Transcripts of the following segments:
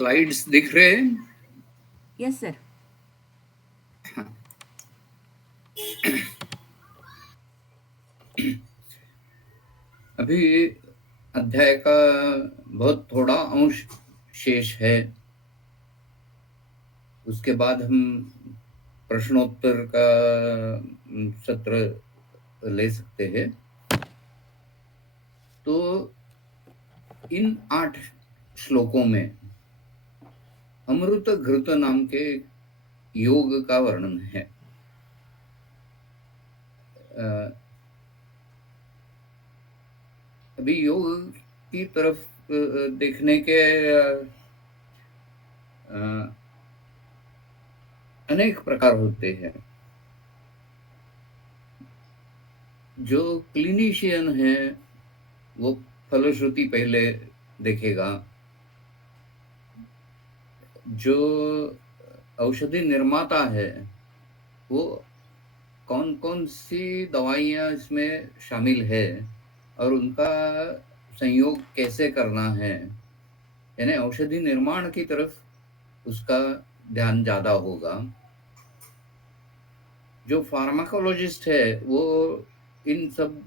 Slides दिख रहे हैं? Yes sir. अभी अध्याय का बहुत थोड़ा अंश शेष है। उसके बाद हम प्रश्नोत्तर का सत्र ले सकते हैं। तो इन 8 श्लोकों में अमृत घृत नाम के योग का वर्णन है। अभी योग की तरफ देखने के अनेक प्रकार होते हैं। जो क्लिनिशियन है वो फलश्रुति पहले देखेगा। जो औषधि निर्माता है वो कौन कौन सी दवाइयाँ इसमें शामिल है और उनका संयोग कैसे करना है, यानी औषधि निर्माण की तरफ उसका ध्यान ज्यादा होगा। जो फार्माकोलॉजिस्ट है वो इन सब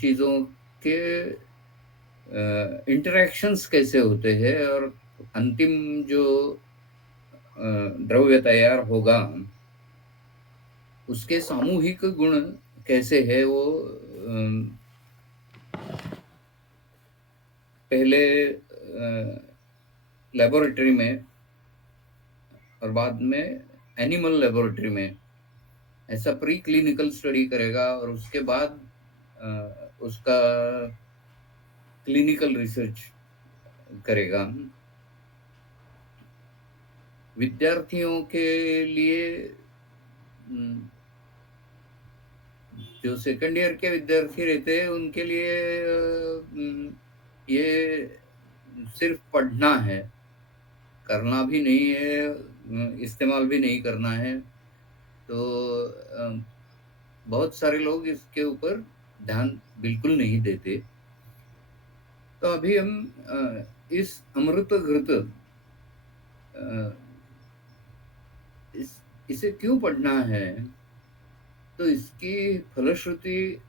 चीजों के इंटरेक्शंस कैसे होते हैं और अंतिम जो द्रव्य तैयार होगा उसके सामूहिक गुण कैसे है वो पहले लेबोरेटरी में और बाद में एनिमल लेबोरेटरी में ऐसा प्री क्लिनिकल स्टडी करेगा और उसके बाद उसका क्लिनिकल रिसर्च करेगा। विद्यार्थियों के लिए जो सेकंड ईयर के विद्यार्थी रहते हैं उनके लिए ये सिर्फ पढ़ना है, करना भी नहीं है, इस्तेमाल भी नहीं करना है। तो बहुत सारे लोग इसके ऊपर ध्यान बिल्कुल नहीं देते। तो अभी हम इस अमृत घृत इसे क्यों पढ़ना है, तो इसकी फलश्रुति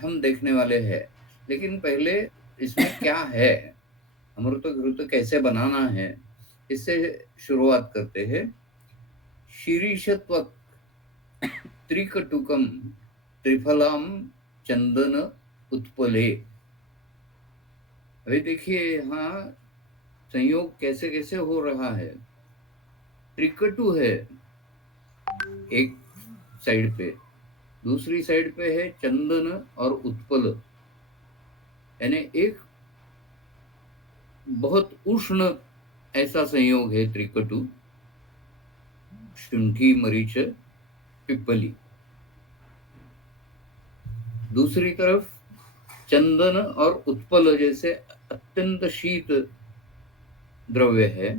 हम देखने वाले हैं। लेकिन पहले इसमें क्या है, अमृत घृत कैसे बनाना है, इससे शुरुआत करते हैं। शीरीषत्व त्रिकटुकम त्रिफलाम चंदन उत्पले। अभी देखिए यहाँ संयोग कैसे कैसे हो रहा है। त्रिकटु है एक साइड पे, दूसरी साइड पे है चंदन और उत्पल, यानी एक बहुत उष्ण ऐसा संयोग है त्रिकटु, शुंठी मरीच पिप्पली। दूसरी तरफ चंदन और उत्पल जैसे अत्यंत शीत द्रव्य है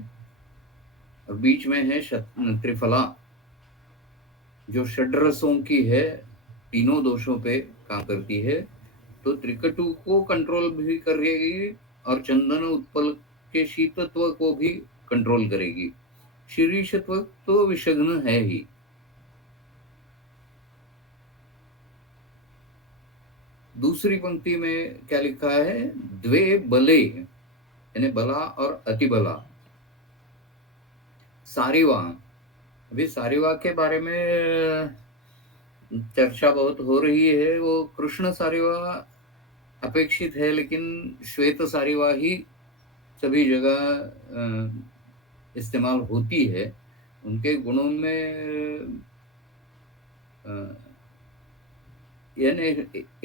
और बीच में है त्रिफला जो षड्रसों की है, तीनों दोषों पे काम करती है। तो त्रिकटु को कंट्रोल भी करेगी और चंदन उत्पल के शीतत्व को भी कंट्रोल करेगी। शीरीषत्व तो विषग्न है ही। दूसरी पंक्ति में क्या लिखा है, द्वे बले, यानी बला और अतिबला। सारिवा, अभी सारिवा के बारे में चर्चा बहुत हो रही है। वो कृष्ण सारिवा अपेक्षित है, लेकिन श्वेत सारिवा ही सभी जगह इस्तेमाल होती है। उनके गुणों में यानी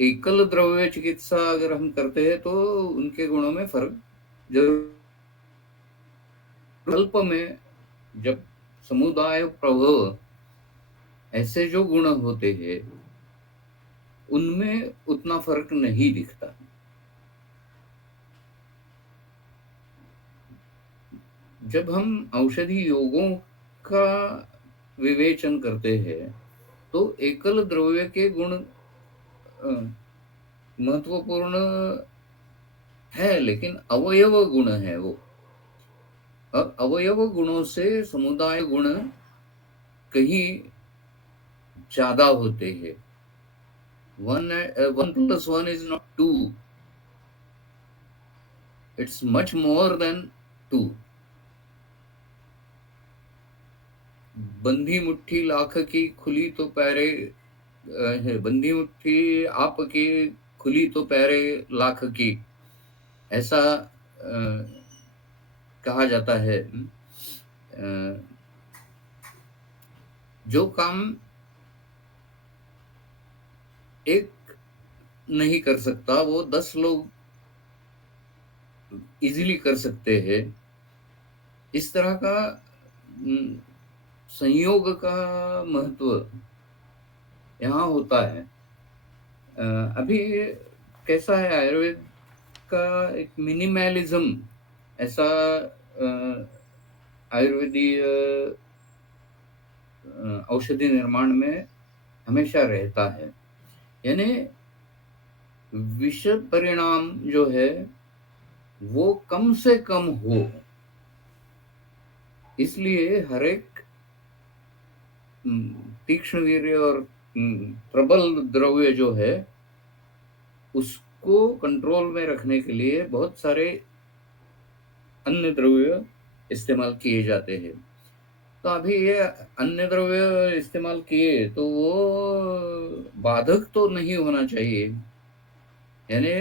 एकल द्रव्य चिकित्सा अगर हम करते हैं तो उनके गुणों में फर्क जरूर। कल्प में जब समुदाय प्रभव ऐसे जो गुण होते हैं उनमें उतना फर्क नहीं दिखता। जब हम औषधि योगों का विवेचन करते हैं तो एकल द्रव्य के गुण महत्वपूर्ण है, लेकिन अवयव गुण है वो। और अवयव गुणों से समुदाय गुण कहीं ज्यादा होते हैं। 1 + 1 is not 2, it's much more than 2। बंधी मुट्ठी लाख की खुली तो पैरे है, बंधी मुट्ठी आपकी खुली तो पैरे लाख की, ऐसा कहा जाता है। जो काम एक नहीं कर सकता वो 10 लोग इजीली कर सकते हैं। इस तरह का संयोग का महत्व यहाँ होता है। अभी कैसा है, आयुर्वेद का एक मिनिमलिज्म ऐसा आयुर्वेदीय औषधि निर्माण में हमेशा रहता है। यानी विष परिणाम जो है वो कम से कम हो, इसलिए हर एक तीक्ष्ण वीर्य और प्रबल द्रव्य जो है उसको कंट्रोल में रखने के लिए बहुत सारे अन्य द्रव्य इस्तेमाल किए जाते हैं। तो अभी ये अन्य द्रव्य इस्तेमाल किए तो वो बाधक तो नहीं होना चाहिए। यानी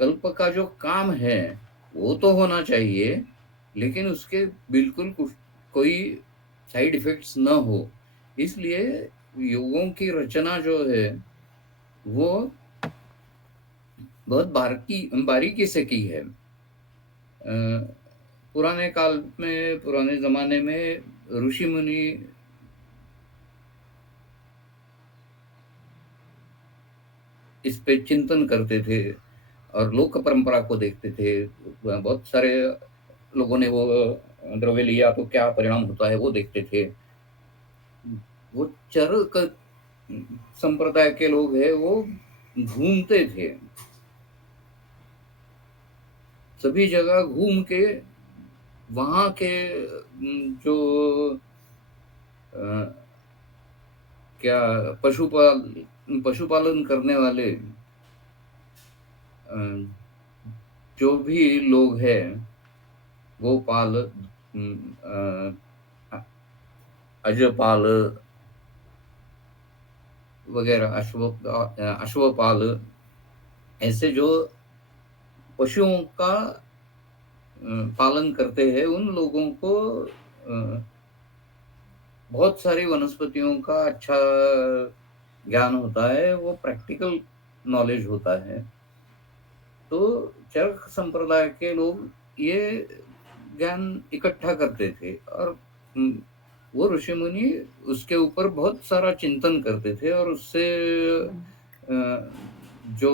कल्प का जो काम है वो तो होना चाहिए, लेकिन उसके बिल्कुल कोई साइड इफेक्ट्स न हो। इसलिए योगों की रचना जो है वो बहुत बारीकी से की है। पुराने काल में, पुराने जमाने में ऋषि मुनि इस पे चिंतन करते थे और लोक परंपरा को देखते थे। बहुत सारे लोगों ने वो द्रव्य लिया तो क्या परिणाम होता है वो देखते थे। वो चरक संप्रदाय के लोग हैं, वो घूमते थे, सभी जगह घूम के वहां के जो क्या पशुपालन करने वाले जो भी लोग हैं, गोपाल, अजपाल वगैरह, अश्वपाल, ऐसे जो पशुओं का पालन करते हैं, उन लोगों को बहुत सारी वनस्पतियों का अच्छा ज्ञान होता है, वो प्रैक्टिकल नॉलेज होता है। तो चरक संप्रदाय के लोग ये ज्ञान इकट्ठा करते थे और वो ऋषि मुनि उसके ऊपर बहुत सारा चिंतन करते थे और उससे जो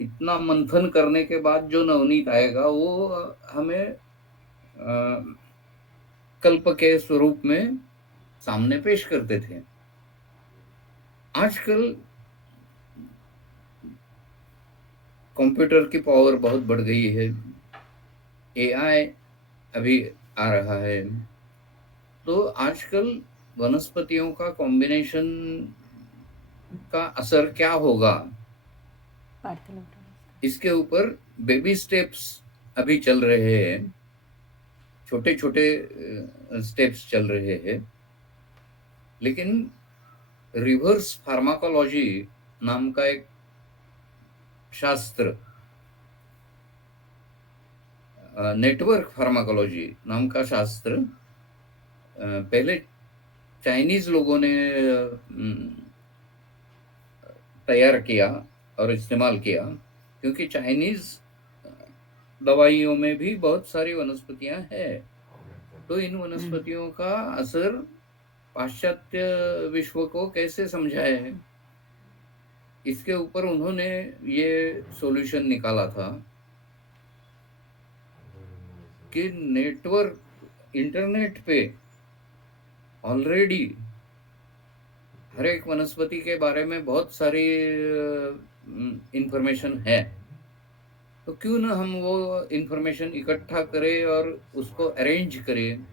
इतना मंथन करने के बाद जो नवनीत आएगा वो हमें कल्प के स्वरूप में सामने पेश करते थे। आजकल कंप्यूटर की पावर बहुत बढ़ गई है, एआई अभी आ रहा है, तो आजकल वनस्पतियों का कॉम्बिनेशन का असर क्या होगा इसके ऊपर बेबी स्टेप्स अभी चल रहे हैं, छोटे छोटे स्टेप्स चल रहे हैं। लेकिन रिवर्स फार्माकोलॉजी नाम का एक शास्त्र, नेटवर्क फार्माकोलॉजी नाम का शास्त्र पहले चाइनीज लोगों ने तैयार किया और इस्तेमाल किया, क्योंकि चाइनीज दवाइयों में भी बहुत सारी वनस्पतियां हैं। तो इन वनस्पतियों का असर पाश्चात्य विश्व को कैसे समझाए है, इसके ऊपर उन्होंने ये सॉल्यूशन निकाला था कि नेटवर्क, इंटरनेट पे ऑलरेडी हर एक वनस्पति के बारे में बहुत सारी इंफॉर्मेशन है। तो क्यों ना हम वो इंफॉर्मेशन इकट्ठा करें और उसको अरेंज करें।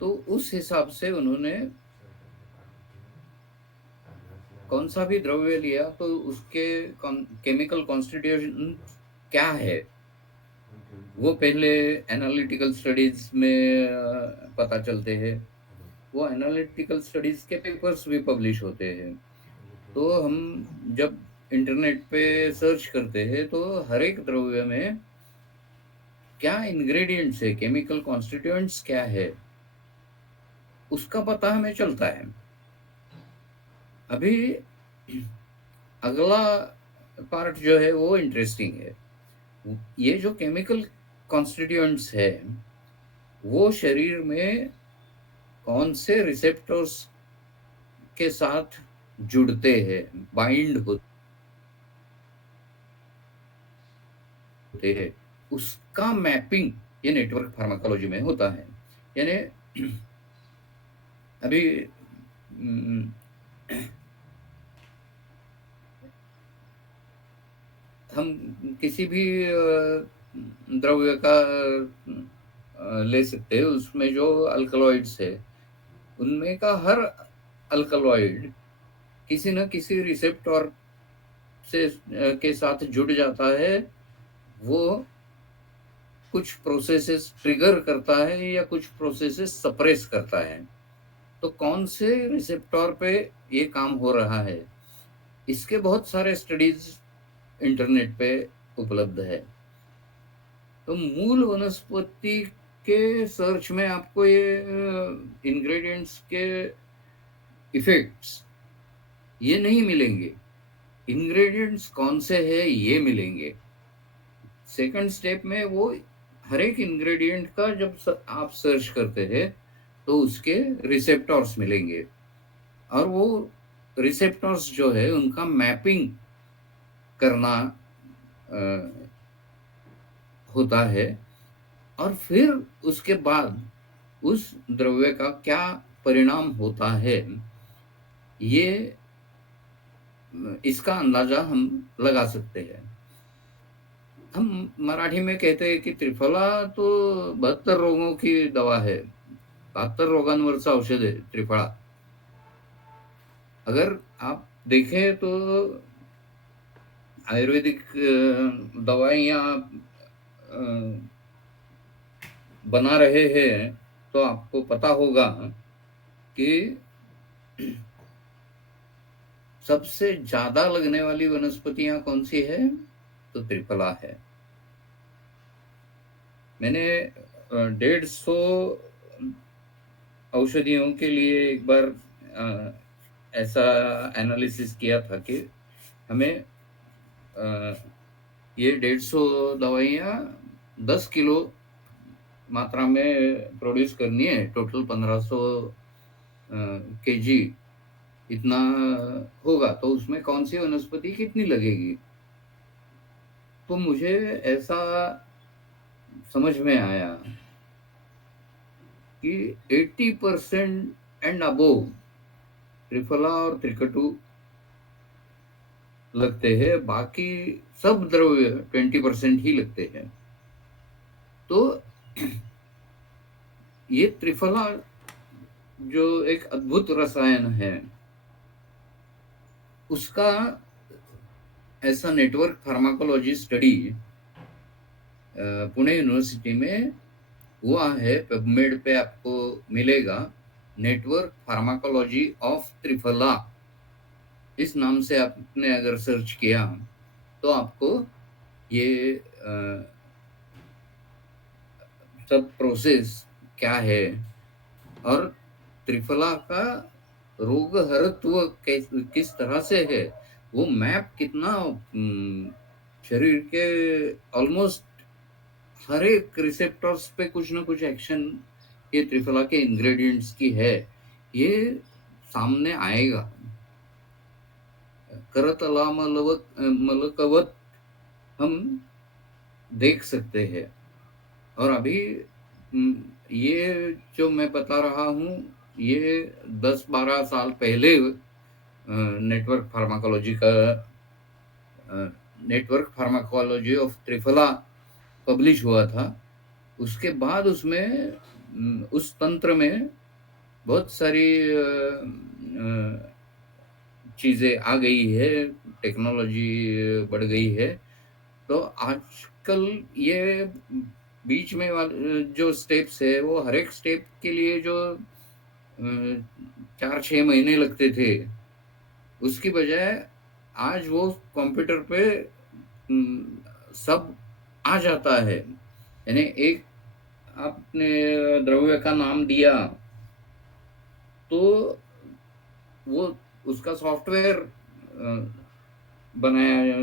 तो उस हिसाब से उन्होंने कौन सा भी द्रव्य लिया तो उसके केमिकल कॉन्स्टिट्यूशन क्या है, वो पहले एनालिटिकल स्टडीज में पता चलते हैं। वो एनालिटिकल स्टडीज के पेपर्स भी पब्लिश होते हैं। तो हम जब इंटरनेट पे सर्च करते हैं तो हर एक द्रव्य में क्या इंग्रेडिएंट्स है, केमिकल कॉन्स्टिट्यूएंट्स क्या है, उसका पता हमें चलता है। अभी अगला पार्ट जो है वो इंटरेस्टिंग है। ये जो केमिकल कॉन्स्टिट्यूएंट्स है वो शरीर में कौन से रिसेप्टर्स के साथ जुड़ते हैं, बाइंड होते हैं, उसका मैपिंग ये नेटवर्क फार्माकोलॉजी में होता है। यानी अभी हम किसी भी द्रव्य का ले सकते हैं, उसमें जो अल्कलॉइड्स है उनमें का हर अल्कलॉइड किसी न किसी रिसेप्टर से के साथ जुड़ जाता है। वो कुछ प्रोसेसेस ट्रिगर करता है या कुछ प्रोसेसेस सप्रेस करता है। तो कौन से रिसेप्टर पे ये काम हो रहा है, इसके बहुत सारे स्टडीज इंटरनेट पे उपलब्ध है। तो मूल वनस्पति के सर्च में आपको ये इंग्रेडिएंट्स के इफेक्ट्स ये नहीं मिलेंगे, इंग्रेडिएंट्स कौन से हैं ये मिलेंगे। सेकंड स्टेप में वो हर एक इंग्रेडिएंट का जब आप सर्च करते हैं तो उसके रिसेप्टर्स मिलेंगे, और वो रिसेप्टर्स जो है उनका मैपिंग करना होता है। और फिर उसके बाद उस द्रव्य का क्या परिणाम होता है, ये इसका अंदाजा हम लगा सकते हैं। हम मराठी में कहते हैं की त्रिफला तो 72 रोगों की दवा है, 72 रोगांवरचं औषध आहे त्रिफळा। अगर आप देखें तो आयुर्वेदिक दवाइयाँ बना रहे हैं तो आपको पता होगा कि सबसे ज़्यादा लगने वाली वनस्पतियाँ कौन-सी है? तो त्रिफला है। मैंने 150 औषधियों के लिए एक बार ऐसा एनालिसिस किया था कि हमें ये 150 दवाइयाँ 10 किलो मात्रा में प्रोड्यूस करनी है, टोटल 1500 केजी इतना होगा, तो उसमें कौन सी वनस्पति कितनी लगेगी। तो मुझे ऐसा समझ में आया कि 80% एंड अबोव त्रिफला और त्रिकटु लगते हैं, बाकी सब द्रव्य 20% ही लगते हैं। तो ये त्रिफला जो एक अद्भुत रसायन है, उसका ऐसा network pharmacology study Pune university में हुआ है। पबमेड पे आपको मिलेगा, नेटवर्क फार्माकोलॉजी ऑफ त्रिफला, इस नाम से आपने अगर सर्च किया तो आपको ये सब प्रोसेस क्या है और त्रिफला का रोग हरत्व किस तरह से है, वो मैप कितना शरीर के ऑलमोस्ट हर एक रिसेप्टर्स पे कुछ ना कुछ एक्शन ये त्रिफला के इंग्रेडिएंट्स की है, ये सामने आएगा। मलकवत हम देख सकते हैं। और अभी ये जो मैं बता रहा हूँ ये 10-12 साल पहले नेटवर्क फार्माकोलॉजी का network pharmacology of triphala publish हुआ था, उसके बाद उसमें उस तंत्र में बहुत सारी चीजें आ गई है, टेक्नोलॉजी बढ़ गई है। तो आजकल ये बीच में जो स्टेप्स है, वो हर एक स्टेप के लिए जो 4-6 महीने लगते थे, उसकी बजाय आज वो कंप्यूटर पे सब आ जाता है। यानी एक आपने द्रव्य का नाम दिया, तो वो उसका सॉफ्टवेयर बनाया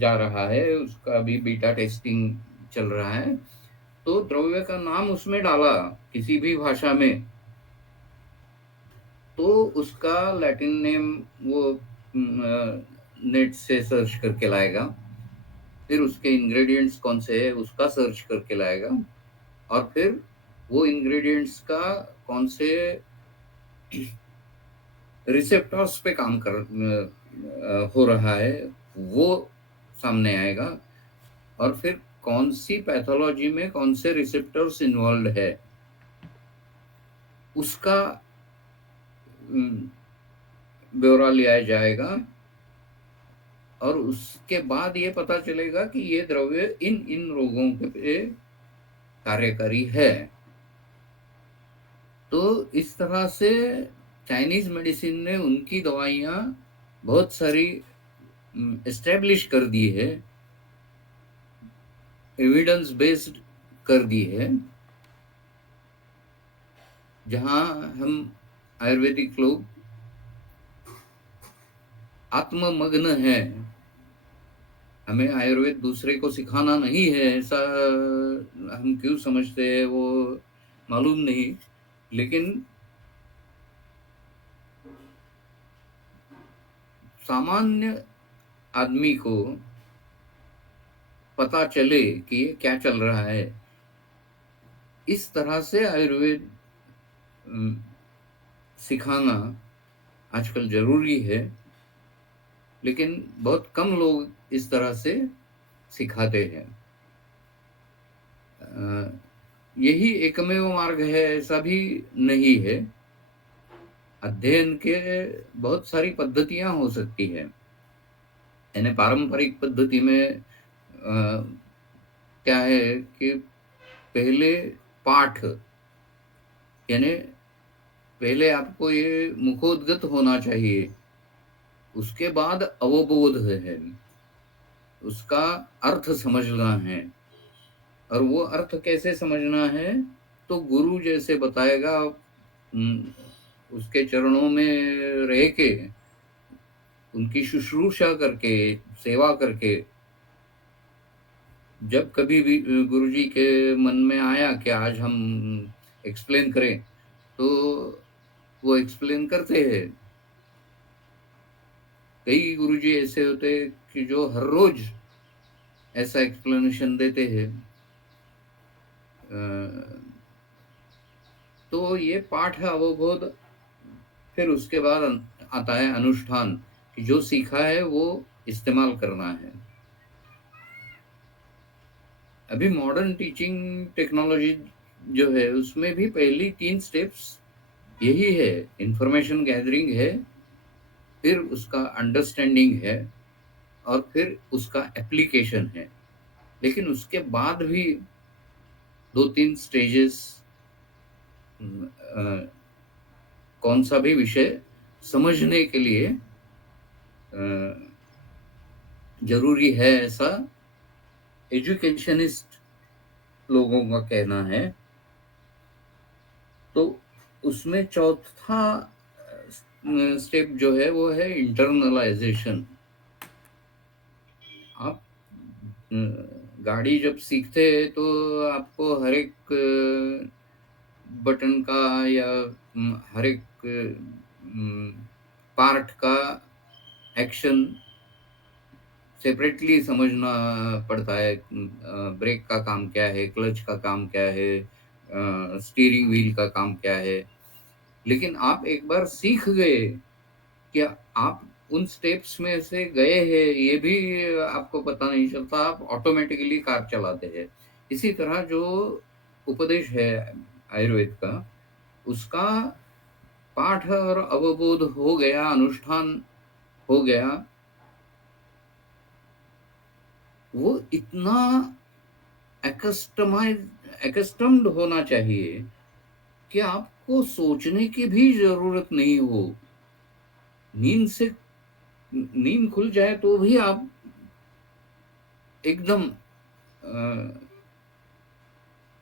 जा रहा है, उसका भी बीटा टेस्टिंग चल रहा है। तो द्रव्य का नाम उसमें डाला किसी भी भाषा में, तो उसका लैटिन नेम वो नेट से सर्च करके लाएगा, फिर उसके इंग्रेडिएंट्स कौन से है उसका सर्च करके लाएगा, और फिर वो इंग्रेडिएंट्स का कौन से रिसेप्टर्स पे काम हो रहा है वो सामने आएगा, और फिर कौन सी पैथोलॉजी में कौन से रिसेप्टर्स इन्वॉल्व है उसका ब्यौरा लिया जाएगा, और उसके बाद ये पता चलेगा कि ये द्रव्य इन इन रोगों पे कार्यकारी है। तो इस तरह से चाइनीज मेडिसिन ने उनकी दवाइयां बहुत सारी एस्टेब्लिश कर दी है, एविडेंस बेस्ड कर दी है। जहां हम आयुर्वेदिक लोग आत्ममग्न हैं, हमें आयुर्वेद दूसरे को सिखाना नहीं है, ऐसा हम क्यों समझते हैं वो मालूम नहीं, लेकिन सामान्य आदमी को पता चले कि ये क्या चल रहा है, इस तरह से आयुर्वेद सिखाना आजकल जरूरी है। लेकिन बहुत कम लोग इस तरह से सिखाते हैं। यही एकमेव मार्ग है ऐसा भी नहीं है, अध्ययन के बहुत सारी पद्धतियां हो सकती है। यानी पारंपरिक पद्धति में क्या है कि पहले पाठ, यानी पहले आपको ये मुखोद्गत होना चाहिए, उसके बाद अवबोध है, उसका अर्थ समझना है। और वो अर्थ कैसे समझना है, तो गुरु जैसे बताएगा, उसके चरणों में रह के, उनकी शुश्रूषा करके, सेवा करके, जब कभी भी गुरुजी के मन में आया कि आज हम एक्सप्लेन करें, तो वो एक्सप्लेन करते हैं। कई गुरुजी ऐसे होते हैं कि जो हर रोज ऐसा एक्सप्लेनेशन देते हैं। तो ये पाठ है अवबोध, फिर उसके बाद आता है अनुष्ठान, कि जो सीखा है वो इस्तेमाल करना है। अभी मॉडर्न टीचिंग टेक्नोलॉजी जो है, उसमें भी पहली 3 स्टेप्स यही है, इंफॉर्मेशन गैदरिंग है, फिर उसका अंडरस्टैंडिंग है, और फिर उसका एप्लीकेशन है। लेकिन उसके बाद भी 2-3 स्टेजेस, कौन सा भी विषय समझने के लिए जरूरी है, ऐसा एजुकेशनिस्ट लोगों का कहना है। तो उसमें चौथा स्टेप जो है वो है इंटरनलाइजेशन। आप गाड़ी जब सीखते हैं तो आपको हर एक बटन का या हर एक पार्ट का एक्शन सेपरेटली समझना पड़ता है। ब्रेक का काम क्या है, क्लच का काम क्या है, स्टीयरिंग व्हील का काम क्या है। लेकिन आप एक बार सीख गए कि आप उन स्टेप्स में से गए हैं ये भी आपको पता नहीं चलता, आप ऑटोमेटिकली कार चलाते हैं। इसी तरह जो उपदेश है आयुर्वेद का, उसका पाठ और अवबोध हो गया, अनुष्ठान हो गया, वो इतना एकस्टम्ड होना चाहिए कि आपको सोचने की भी जरूरत नहीं हो। नींद से नींद खुल जाए तो भी आप एकदम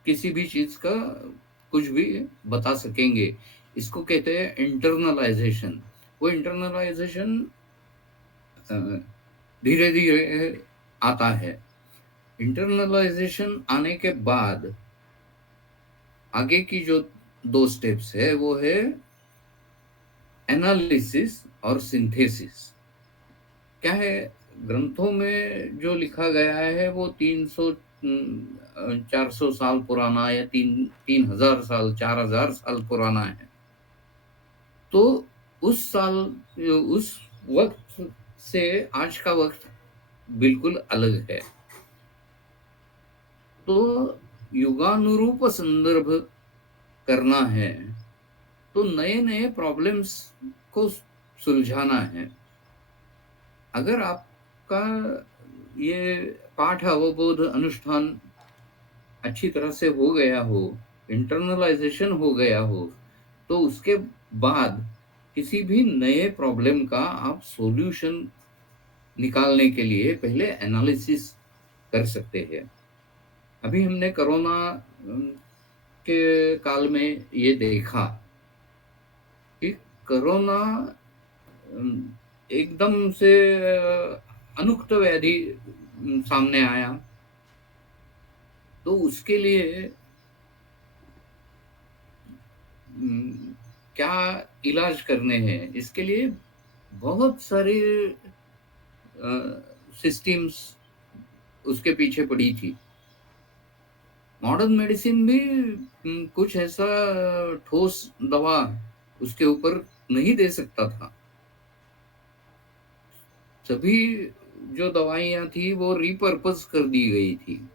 किसी भी चीज का कुछ भी बता सकेंगे। इसको कहते हैं इंटरनलाइजेशन। वो इंटरनलाइजेशन धीरे धीरे आता है। इंटरनलाइजेशन आने के बाद आगे की जो 2 स्टेप्स है वो है एनालिसिस और सिंथेसिस। क्या है, ग्रंथों में जो लिखा गया है वो 300 400 साल पुराना या 3000 साल 4000 साल पुराना है। तो उस वक्त से आज का वक्त बिल्कुल अलग है। तो युगानुरूप संदर्भ करना है, तो नए नए प्रॉब्लम्स को सुलझाना है। अगर आपका ये पाठ अवबोध अनुष्ठान अच्छी तरह से हो गया हो, इंटरनलाइजेशन हो गया हो, तो उसके बाद किसी भी नए प्रॉब्लम का आप सॉल्यूशन निकालने के लिए पहले एनालिसिस कर सकते हैं। अभी हमने कोरोना के काल में ये देखा कि कोरोना एकदम से अनुक्त व्याधि सामने आया। तो उसके लिए क्या इलाज करने हैं, इसके लिए बहुत सारी सिस्टम्स उसके पीछे पड़ी थी। मॉडर्न मेडिसिन भी कुछ ऐसा ठोस दवा उसके ऊपर नहीं दे सकता था। सभी जो दवाइयां थी वो रिपर्पस कर दी गई थी।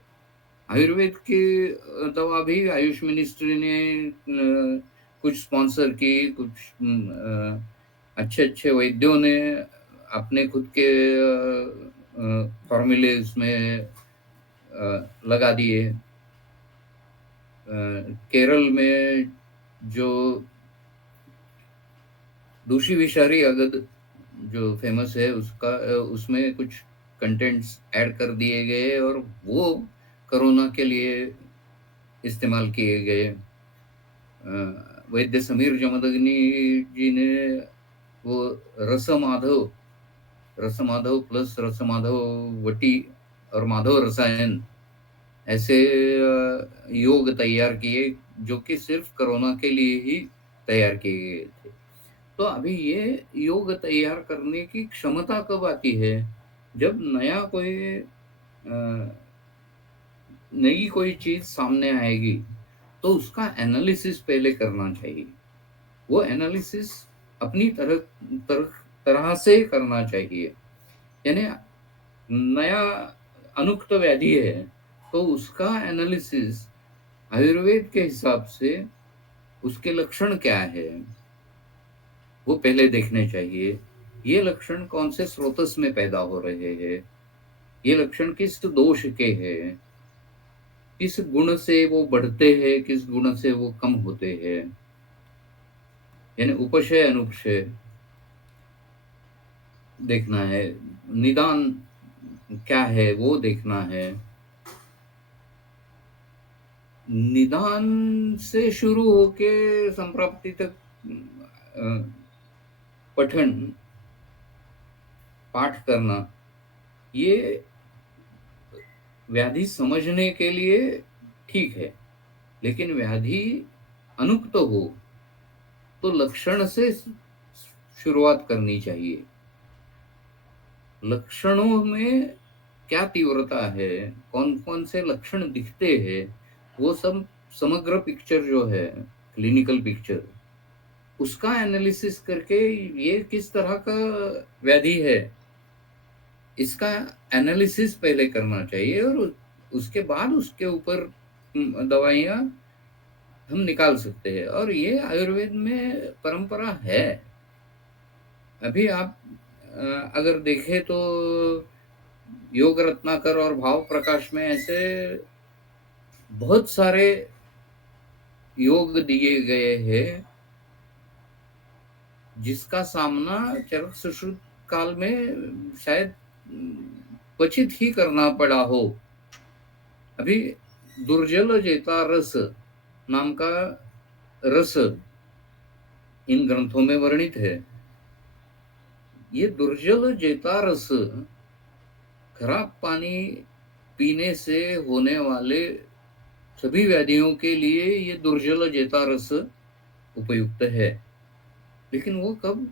आयुर्वेद की दवा भी आयुष मिनिस्ट्री ने कुछ स्पॉन्सर की, कुछ अच्छे अच्छे वैद्यों ने अपने खुद के फॉर्मूले उसमें लगा दिए। केरल में जो दूषी विषारी अगद जो फेमस है, उसमें कुछ कंटेंट्स ऐड कर दिए गए और वो कोरोना के लिए इस्तेमाल किए गए। वैद्य समीर जमदग्नि जी ने वो रसमाधव प्लस रसमाधव वटी और माधव रसायन ऐसे योग तैयार किए जो कि सिर्फ कोरोना के लिए ही तैयार किए गए थे। तो अभी ये योग तैयार करने की क्षमता कब आती है, जब नई कोई चीज सामने आएगी तो उसका एनालिसिस पहले करना चाहिए। वो एनालिसिस अपनी तरह से करना चाहिए। यानी नया अनुक्त व्याधि है तो उसका एनालिसिस आयुर्वेद के हिसाब से उसके लक्षण क्या है वो पहले देखने चाहिए। ये लक्षण कौन से स्रोतस में पैदा हो रहे हैं, ये लक्षण किस दोष के हैं, किस गुण से वो बढ़ते हैं, किस गुण से वो कम होते हैं, यानी उपशय अनुपशय देखना है। निदान क्या है वो देखना है। निदान से शुरू होके संप्राप्ति तक पठन पाठ करना, ये व्याधि समझने के लिए ठीक है, लेकिन व्याधि अनुक्त हो तो लक्षण से शुरुआत करनी चाहिए। लक्षणों में क्या तीव्रता है, कौन कौन से लक्षण दिखते हैं, वो सब समग्र पिक्चर जो है, क्लिनिकल पिक्चर, उसका एनालिसिस करके ये किस तरह का व्याधि है, इसका एनालिसिस पहले करना चाहिए और उसके बाद उसके ऊपर दवाइयाँ हम निकाल सकते हैं। और ये आयुर्वेद में परंपरा है। अभी आप अगर देखें तो योग रत्नाकर और भाव प्रकाश में ऐसे बहुत सारे योग दिए गए हैं जिसका सामना चरक सुश्रुत काल में शायद क्वचित ही करना पड़ा हो। अभी दुर्जल जेता रस नाम का रस इन ग्रंथों में वर्णित है। ये दुर्जल जेता रस खराब पानी पीने से होने वाले सभी व्याधियों के लिए ये दुर्जल जेता रस उपयुक्त है। लेकिन वो कब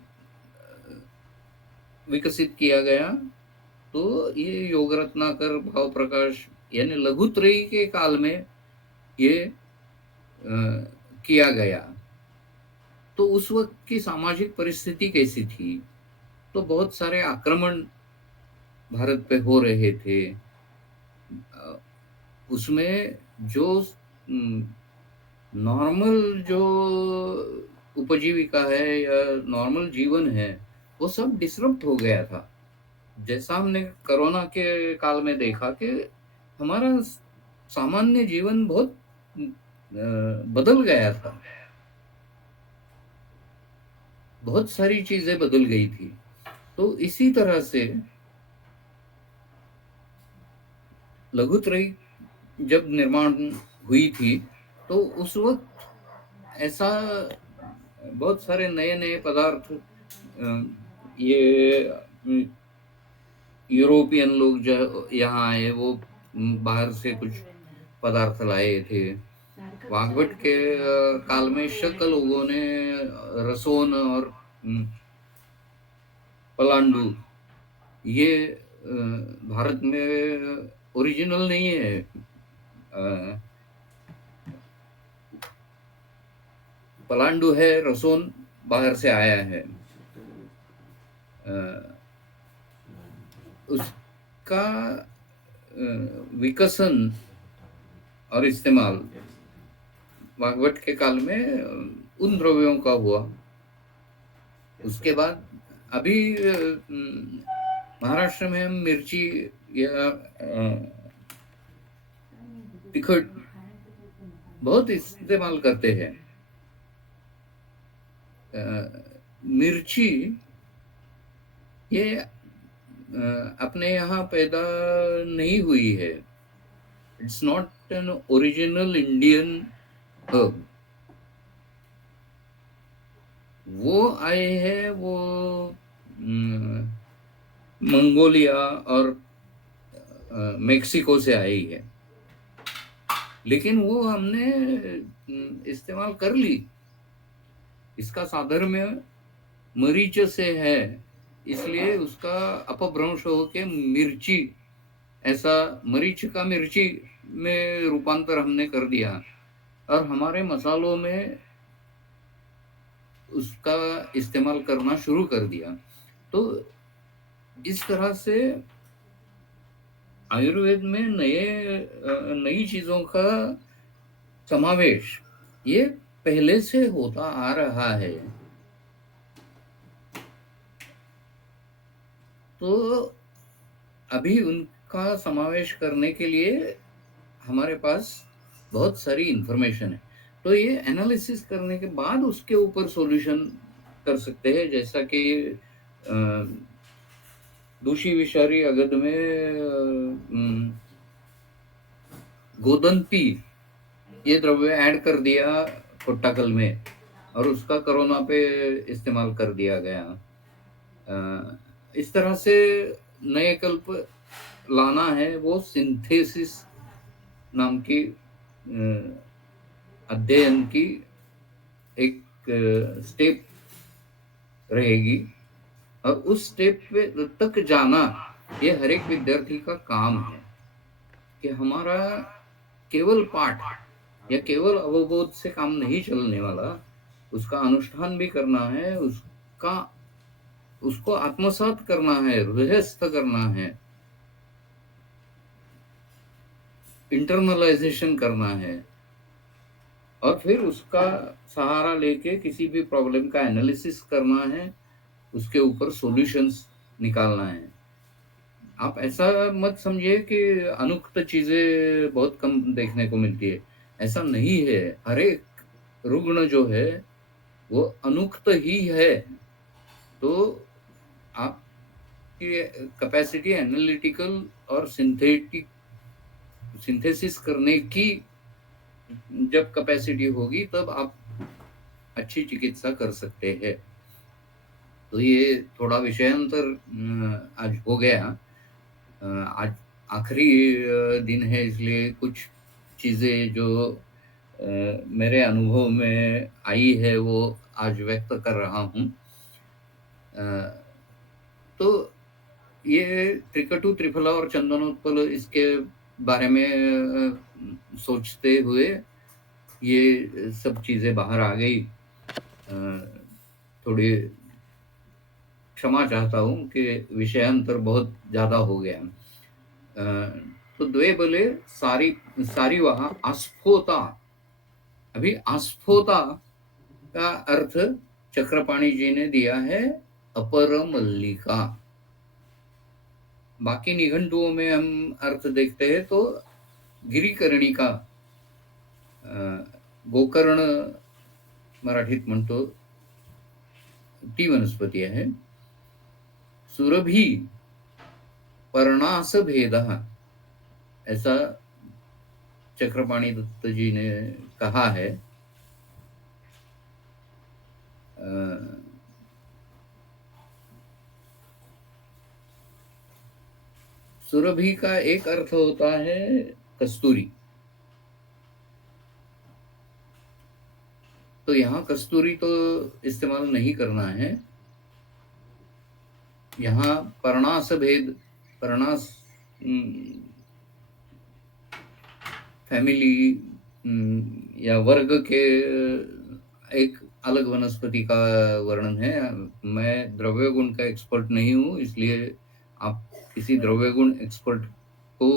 विकसित किया गया? तो ये योग रत्नाकर भाव प्रकाश यानी लघुत्रयी के काल में ये किया गया। तो उस वक्त की सामाजिक परिस्थिति कैसी थी? तो बहुत सारे आक्रमण भारत पे हो रहे थे। उसमें जो नॉर्मल जो उपजीविका है या नॉर्मल जीवन है वो सब डिसरप्ट हो गया था। जैसा हमने कोरोना के काल में देखा कि हमारा सामान्य जीवन बहुत बदल गया था। बहुत सारी चीजें बदल गई थी। तो इसी तरह से लघुत्रयी जब निर्माण हुई थी तो उस वक्त ऐसा बहुत सारे नए नए पदार्थ ये यूरोपियन लोग जो यहाँ आए वो बाहर से कुछ पदार्थ लाए थे। वाग्भट के काल में शक लोगों ने रसोन और पलांडु ये भारत में ओरिजिनल नहीं है। पलांडु है, रसोन बाहर से आया है। उसका विकसन और इस्तेमाल वाग्भट के काल में उन द्रव्यों का हुआ। उसके बाद अभी महाराष्ट्र में हम मिर्ची या तिखट बहुत इस्तेमाल करते हैं। मिर्ची ये अपने यहाँ पैदा नहीं हुई है। It's not an original Indian herb. वो आए हैं वो मंगोलिया और मेक्सिको से आई है। लेकिन वो हमने इस्तेमाल कर ली। इसका साधर्म्य मरीच से है, इसलिए उसका अपभ्रंश होके मिर्ची, ऐसा मरीच का मिर्ची में रूपांतर हमने कर दिया और हमारे मसालों में उसका इस्तेमाल करना शुरू कर दिया। तो इस तरह से आयुर्वेद में नई चीजों का समावेश ये पहले से होता आ रहा है। तो अभी उनका समावेश करने के लिए हमारे पास बहुत सारी इंफॉर्मेशन है। तो ये एनालिसिस करने के बाद उसके ऊपर सॉल्यूशन कर सकते हैं। जैसा कि दूषी विषारी अगध में गोदंती ये द्रव्य ऐड कर दिया कोट्टाकल में और उसका कोरोना पे इस्तेमाल कर दिया गया। इस तरह से नए कल्प लाना है, वो सिंथेसिस नाम की अध्ययन की एक स्टेप रहेगी और उस स्टेप पे तक जाना ये हर एक विद्यार्थी का काम है कि हमारा केवल पाठ या केवल अवबोध से काम नहीं चलने वाला। उसका अनुष्ठान भी करना है, उसको आत्मसात करना है, हृदयस्थ करना है, इंटरनलाइजेशन करना है, और फिर उसका सहारा लेके किसी भी प्रॉब्लम का एनालिसिस करना है, उसके ऊपर सॉल्यूशंस निकालना है। आप ऐसा मत समझिए कि अनुक्त चीजें बहुत कम देखने को मिलती है। ऐसा नहीं है। हर एक रुग्ण जो है वो अनुक्त ही है। तो आपकी कैपेसिटी एनालिटिकल और सिंथेसिस करने की जब कैपेसिटी होगी तब आप अच्छी चिकित्सा कर सकते हैं। तो ये थोड़ा विषयांतर आज हो गया। आज आखिरी दिन है, इसलिए कुछ चीजें जो मेरे अनुभव में आई है वो आज व्यक्त कर रहा हूँ। तो ये त्रिकटु, त्रिफला और चंदनोत्पल, इसके बारे में सोचते हुए ये सब चीजें बाहर आ गई। थोड़ी क्षमा चाहता हूँ कि विषयांतर बहुत ज्यादा हो गया। तो द्वे बोले सारी वहां आस्फोता। अभी आस्फोता का अर्थ चक्रपाणी जी ने दिया है अपर मल्लिका। बाकी निघंटुओं में हम अर्थ देखते हैं तो गिरीकर्णिका, गोकर्ण मराठीत म्हणतो ती वनस्पती आहे। सुरभी पर्णास भेद, ऐसा चक्रपाणी दत्त जी ने कहा है। सुरभि का एक अर्थ होता है कस्तूरी। तो यहाँ कस्तूरी तो इस्तेमाल नहीं करना है। यहाँ पर्णास भेद, पर्णास फैमिली या वर्ग के एक अलग वनस्पति का वर्णन है। मैं द्रव्य गुण का एक्सपर्ट नहीं हूँ, इसलिए आप किसी द्रव्य गुण एक्सपर्ट को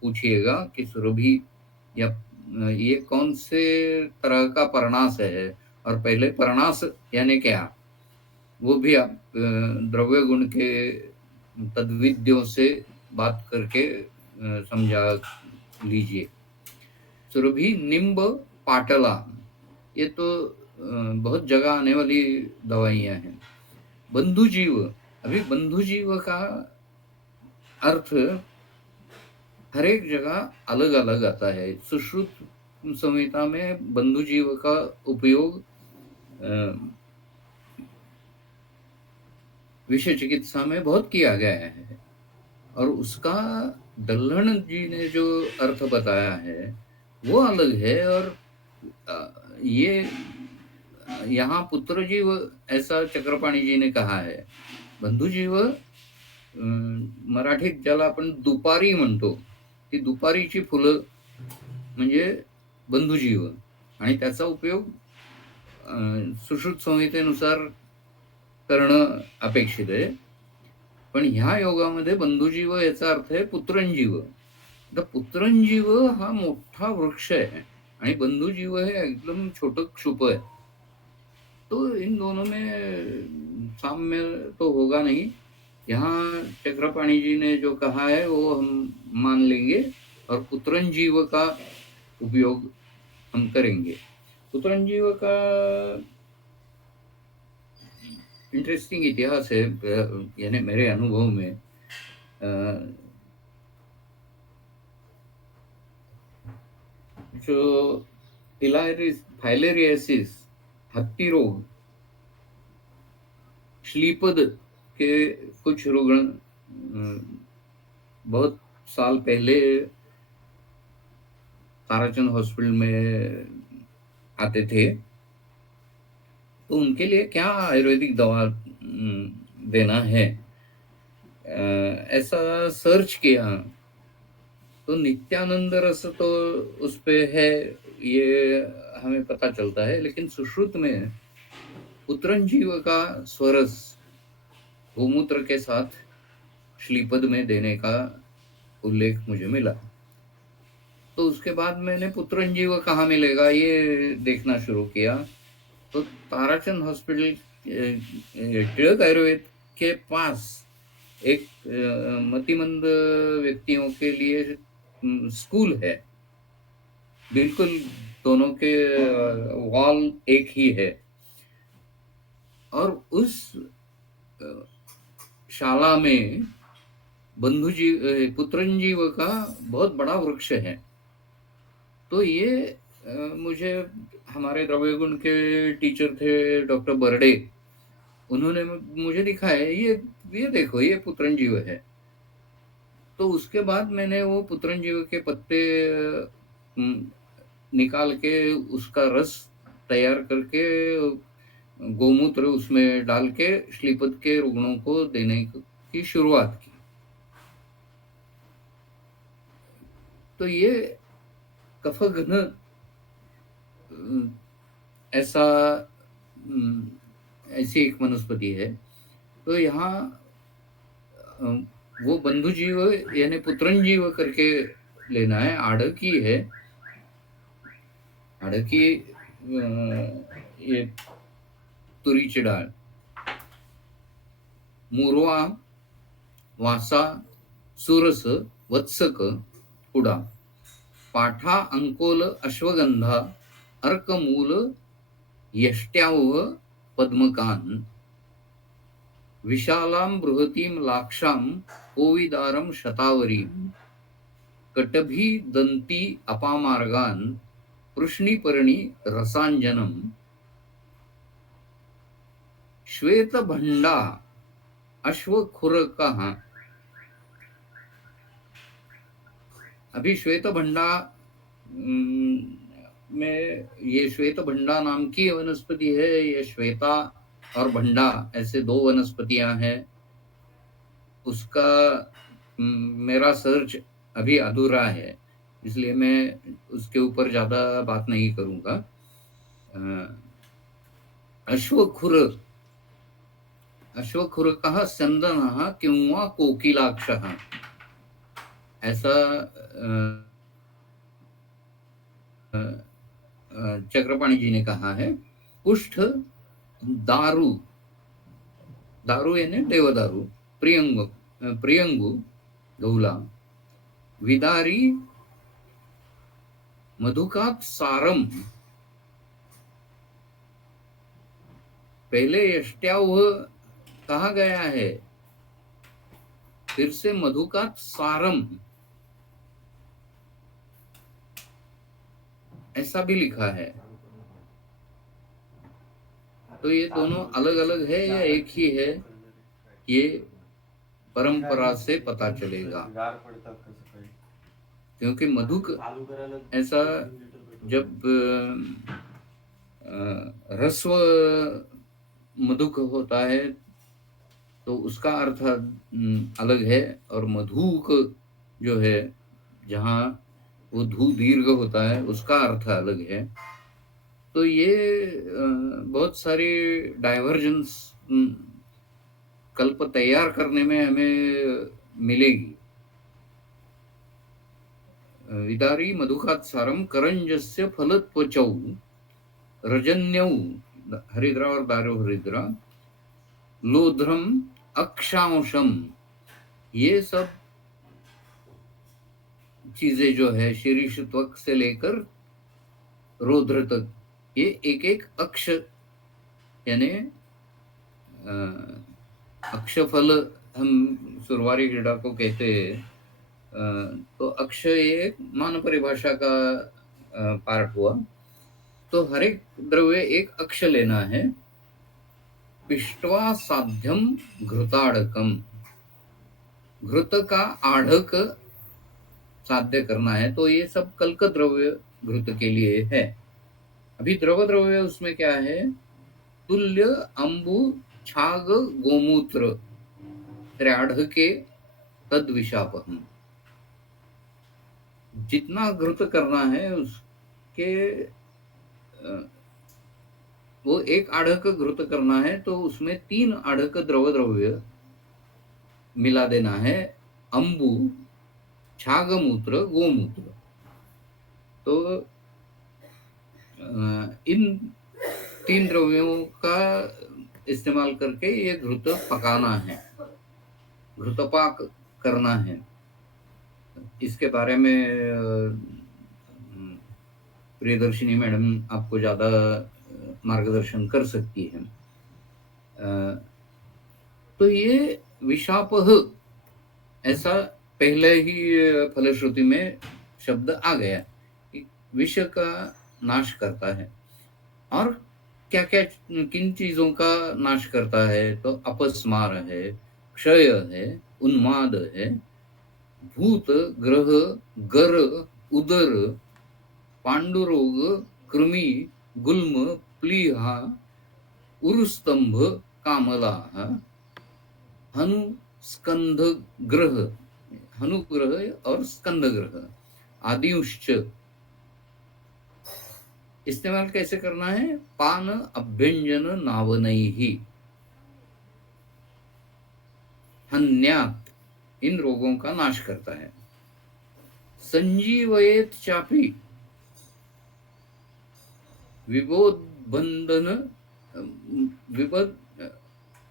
पूछिएगा कि सुरभि या ये कौन से तरह का पर्णास है, और पहले पर्णास यानी क्या, वो भी आप द्रव्य गुण के तद्विद्यों से बात करके समझा लीजिए। सुरभि, निम्ब, पाटला, ये तो बहुत जगह आने वाली दवाइयां हैं। बंधुजीव, अभी बंधुजीव का अर्थ हर एक जगह अलग अलग आता है। सुश्रुत संहिता में बंधुजीव का उपयोग विषय चिकित्सा में बहुत किया गया है, और उसका दल्हन जी ने जो अर्थ बताया है वो अलग है। और ये यहाँ पुत्र जीव ऐसा चक्रपाणी जी ने कहा है। बंधुजीव मराठीत ज्याला आपण दुपारी म्हणतो, ती दुपारीची फुलं म्हणजे बंधुजीव, आणि त्याचा उपयोग सुश्रुत संहितेनुसार करणं अपेक्षित आहे। पण ह्या योगामध्ये बंधुजीव याचा अर्थ आहे पुत्रंजीव। तर पुत्रंजीव हा मोठा वृक्ष आहे आणि बंधुजीव हे एकदम छोटं क्षुप है। तो इन दोनों में साम्य तो होगा नहीं। यहाँ चक्रपाणी जी ने जो कहा है वो हम मान लेंगे, और पुत्रंजीव का उपयोग हम करेंगे। पुत्रंजीव का इंटरेस्टिंग इतिहास है, यानी मेरे अनुभव में। जो फाइलेरियासिस, हत्ती रोग, श्लीपद के कुछ रुग्ण बहुत साल पहले ताराचंद हॉस्पिटल में आते थे, तो उनके लिए क्या आयुर्वेदिक दवा देना है, ऐसा सर्च किया तो नित्यानंद रस तो उस पे है। ये हमें पता चलता है, लेकिन सुश्रुत में पुत्रंजीव का स्वरस गोमूत्र के साथ श्लीपद में देने का उल्लेख मुझे मिला। तो उसके बाद मैंने पुत्रंजीव कहाँ मिलेगा ये देखना शुरू किया। तो ताराचंद हॉस्पिटल टिळक आयुर्वेद के पास एक मतिमंद व्यक्तियों के लिए स्कूल है। बिल्कुल दोनों के वॉल एक ही है, और उस शाला में पुत्रंजीव का बहुत बड़ा वृक्ष है। तो ये मुझे हमारे द्रव्य गुण के टीचर थे डॉक्टर बर्डे, उन्होंने मुझे दिखाया ये देखो ये पुत्रंजीव है। तो उसके बाद मैंने वो पुत्रंजीव के पत्ते निकाल के उसका रस तैयार करके गोमूत्र उसमें डाल के श्लीपद के रुग्णों को देने की शुरुआत की। तो ये कफघ्न ऐसी एक वनस्पति है। तो यहाँ वो बंधुजीव यानी पुत्रंजीव करके लेना है। आड़की है, आड़की ये तुरीची डाळ, मुरवा, वासा, सुरस, वत्सक, कुडा, पाठा, अंकोल, अश्वगंधा, अर्कमूल, यष्ट्याव, पद्मकान, विशालां बृहतीं लाक्षां, कोविदारं शतावरीं, कटभी दंती अपामार्गान, कृष्णीपर्णी रसांजनम, श्वेतभंडा अश्वखुरकः। अभी श्वेतभंडा में ये श्वेतभंडा नाम की वनस्पति है। ये श्वेता और भंडा ऐसे दो वनस्पतियां हैं। उसका मेरा सर्च अभी अधूरा है, इसलिए मैं उसके ऊपर ज्यादा बात नहीं करूंगा। अश्वखुरकः चंदनः किंवा कोकिलाक्षः, ऐसा चक्रपाणी जी ने कहा है। कुष्ठ, दारू, दारू यानी देवदारू, प्रियंगु गौला, विदारी, मधुकात सारम, पहले यष्ट्याव कहा गया है, फिर से मधुकात सारम ऐसा भी लिखा है। तो ये दोनों अलग अलग है या एक ही है, ये परंपरा से पता चलेगा। क्योंकि मधुक ऐसा जब रस्व मधुक होता है तो उसका अर्थ अलग है, और मधुक जो है जहाँ वो धू दीर्घ होता है उसका अर्थ अलग है। तो ये बहुत सारी डाइवर्जेंस कल्प तैयार करने में हमें मिलेगी। विदारी मधुकात सारम करंजस्य फलत्वचौ रजन्यौ, हरिद्रा और दारो हरिद्रा, लोध्रम अक्षांशम, ये सब चीजें जो है शीर्ष त्वक से लेकर रौद्र तक, ये एक एक अक्ष यानी अक्षफल हम सुरवारी क्रीड़ा को कहते हैं। तो अक्ष ये मान परिभाषा का पार्ट हुआ। तो हर एक द्रव्य एक अक्ष लेना है। पिष्ट्वा साध्यम घृताड़कम, घृत का आढ़क साध्य करना है। तो ये सब कल्क द्रव्य घृत के लिए है। अभी द्रव्य उसमें क्या है, तुल्य अंबु छाग गोमूत्र त्र्याढ़ के तद विशापहम, जितना घृत करना है उसके वो 1 आढ़क घृत करना है तो उसमें 3 आढ़क द्रव्य मिला देना है, अंबु, छागमूत्र, गोमूत्र। तो इन 3 द्रव्यों का इस्तेमाल करके ये घृत पकाना है, घृतपाक करना है। इसके बारे में प्रियदर्शिनी मैडम आपको ज़्यादा मार्गदर्शन कर सकती है। तो ये विषापह ऐसा पहले ही फलश्रुति में शब्द आ गया कि विष का नाश करता है। और क्या क्या किन चीजों का नाश करता है, तो अपस्मार है, क्षय है, उन्माद है, भूत, ग्रह, गर, उदर, पांडुरोग, कृमि, गुल्म, प्लीहा, उरुस्तंभ, कामला, हनु, स्कंध ग्रह, हनुग्रह और स्कंद ग्रह आदिउश्च। इस्तेमाल कैसे करना है? पान अभ्यंजन नावनैहि हन्यात, इन रोगों का नाश करता है। संजीवयेत चापि विबोधबंधन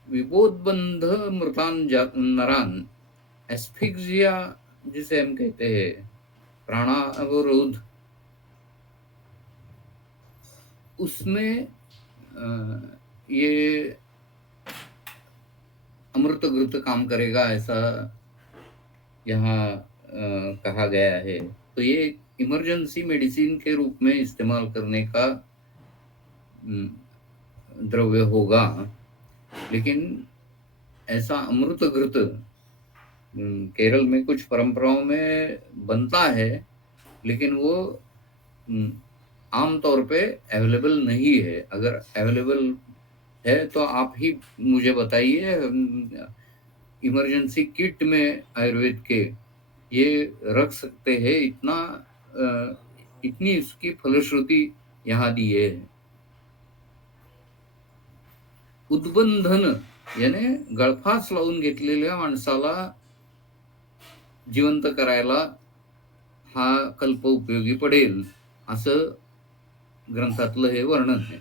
विबोधबंध मृतान नरान, एस्फिक्सिया जिसे हम कहते हैं, प्राणावरोध, उसमें ये अमृत घृत काम करेगा, ऐसा यहाँ कहा गया है। तो ये इमरजेंसी मेडिसिन के रूप में इस्तेमाल करने का द्रव्य होगा। लेकिन ऐसा अमृत घृत केरल में कुछ परंपराओं में बनता है, लेकिन वो आमतौर पे अवेलेबल नहीं है। अगर अवेलेबल है तो आप ही मुझे बताइए। इमरजेंसी किट में आयुर्वेद के ये रख सकते हैं, इतनी इसकी फलश्रुति यहाँ दी है। उद्बंधन याने गळफास लावून घेतलेल्या माणसाला जिवंत करायला हा कल्प उपयोगी पडेल, असं ग्रंथातलं हे वर्णन है।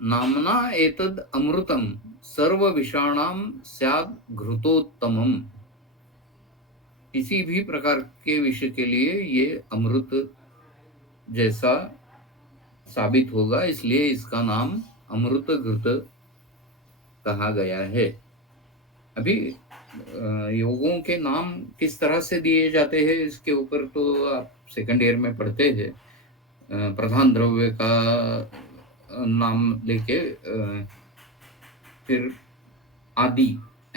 नामना एतद अमृतम सर्व विषाणाम स्याद घृतोत्तमम, किसी भी प्रकार के विष के लिए ये अमृत जैसा साबित होगा, इसलिए इसका नाम अमृत घृत कहा गया है। अभी योगों के नाम किस तरह से दिए जाते हैं इसके ऊपर तो आप सेकंड ईयर में पढ़ते हैं। प्रधान द्रव्य का नाम लेके फिर आदि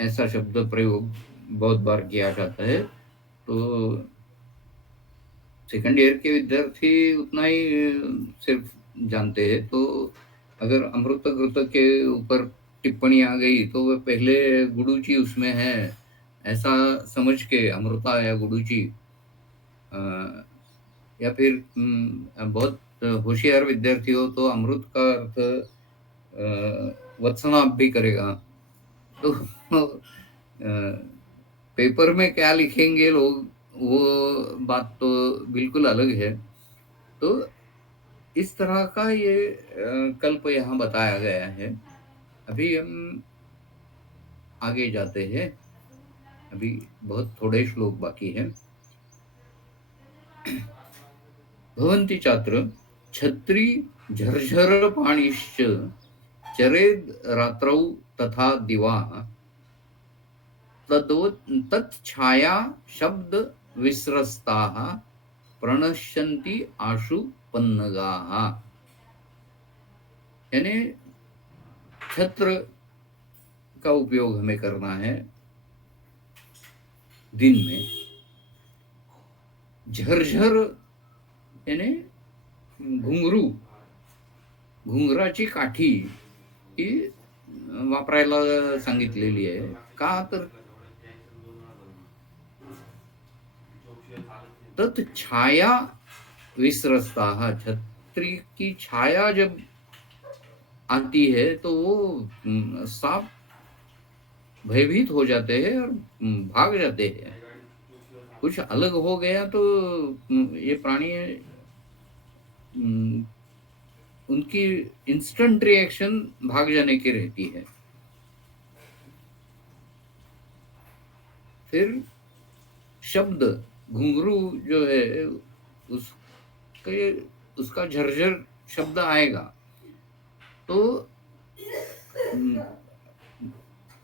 ऐसा शब्द प्रयोग बहुत बार किया जाता है। तो सेकंड ईयर के विद्यार्थी उतना ही सिर्फ जानते हैं। तो अगर अमृत घृत के ऊपर टिप्पणी आ गई तो वह पहले गुडुची उसमें है ऐसा समझ के अमृता या गुडुची, या फिर बहुत होशियार विद्यार्थी हो तो अमृत का अर्थ वत्सनाभ भी करेगा। तो पेपर में क्या लिखेंगे लोग, वो बात तो बिल्कुल अलग है। तो इस तरह का ये कल्प यहाँ बताया गया है। अभी हम आगे जाते हैं, अभी बहुत थोड़े श्लोक बाकी हैं। भवन्ति चात्र छत्री झरझर पाणिश्च चरेद रात्रौ तथा दिवा तत्छाया शब्द विस्रस्ताः प्रणश्यन्ति आशु पन्नगाः। यानी छत्र का उपयोग हमें करना है दिन में। झरझर यानी घुंगरू, घुंगराची काठी ही वापरायला सांगितलेली आहे। का तर तत् छाया विस्रस्ताः, स्त्री की छाया जब आती है तो वो सांप भयभीत हो जाते हैं और भाग जाते हैं। कुछ अलग हो गया तो ये प्राणी उम, उनकी इंस्टेंट रिएक्शन भाग जाने की रहती है। फिर शब्द, घुंघरू जो है उसके उसका झरझर शब्द आएगा तो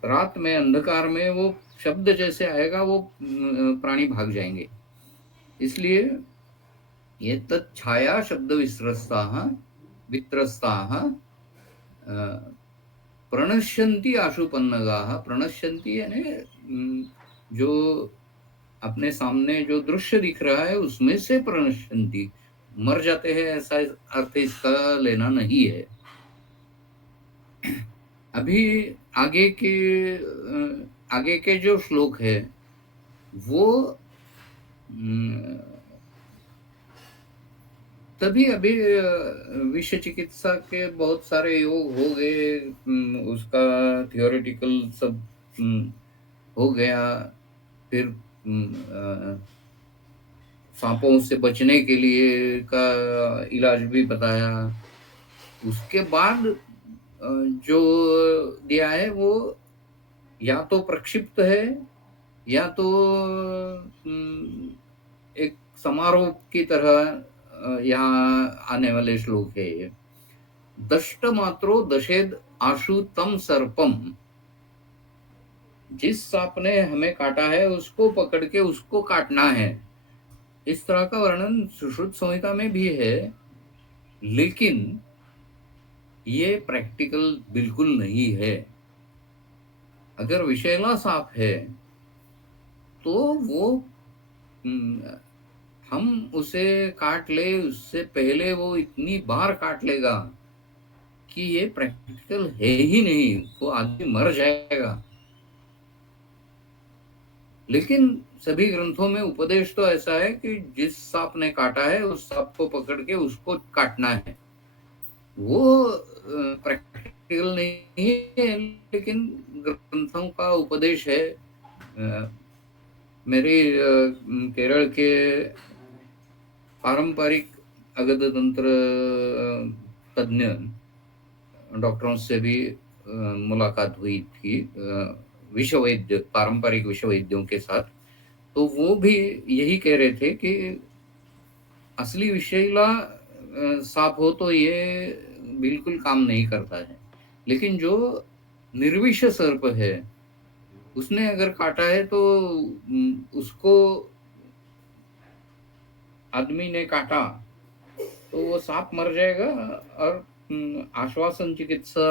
रात में अंधकार में वो शब्द जैसे आएगा वो प्राणी भाग जाएंगे। इसलिए ये तच्छाया शब्द विस्रस्ताः वित्रस्ताः प्रणश्यन्ति आशुपन्नगाः। प्रणश्यन्ति यानी जो अपने सामने जो दृश्य दिख रहा है उसमें से प्रणश्यन्ति, मर जाते हैं ऐसा अर्थ इसका लेना नहीं है। अभी आगे के आगे के जो श्लोक है वो तभी अभी विश्व चिकित्सा के बहुत सारे योग हो गए, उसका थियोरेटिकल सब हो गया। फिर सांपों से बचने के लिए का इलाज भी बताया। उसके बाद जो दिया है वो या तो प्रक्षिप्त है या तो एक समारोह की तरह यहाँ आने वाले श्लोक है ये। दष्ट मात्रो दशेद आशु तम सर्पम। जिस सांप ने हमें काटा है उसको पकड़ के उसको काटना है। इस तरह का वर्णन सुश्रुत संहिता में भी है, लेकिन ये प्रैक्टिकल बिल्कुल नहीं है। अगर विषैला सांप है तो वो हम उसे काट ले उससे पहले वो इतनी बार काट लेगा कि ये प्रैक्टिकल है ही नहीं, वो आदमी मर जाएगा। लेकिन सभी ग्रंथों में उपदेश तो ऐसा है कि जिस सांप ने काटा है उस सांप को पकड़ के उसको काटना है। वो प्रैक्टिकल नहीं है, लेकिन ग्रंथों का उपदेश है। मेरे केरल के पारंपरिक अगध तंत्र तज्ञ डॉक्टरों से भी मुलाकात हुई थी, विश्व वैद्य, पारंपरिक विश्व वैद्यों के साथ। तो वो भी यही कह रहे थे कि असली विषैला सांप हो तो ये बिल्कुल काम नहीं करता है, लेकिन जो निर्विष सर्प है उसने अगर काटा है तो उसको आदमी ने काटा तो वो सांप मर जाएगा। और आश्वासन चिकित्सा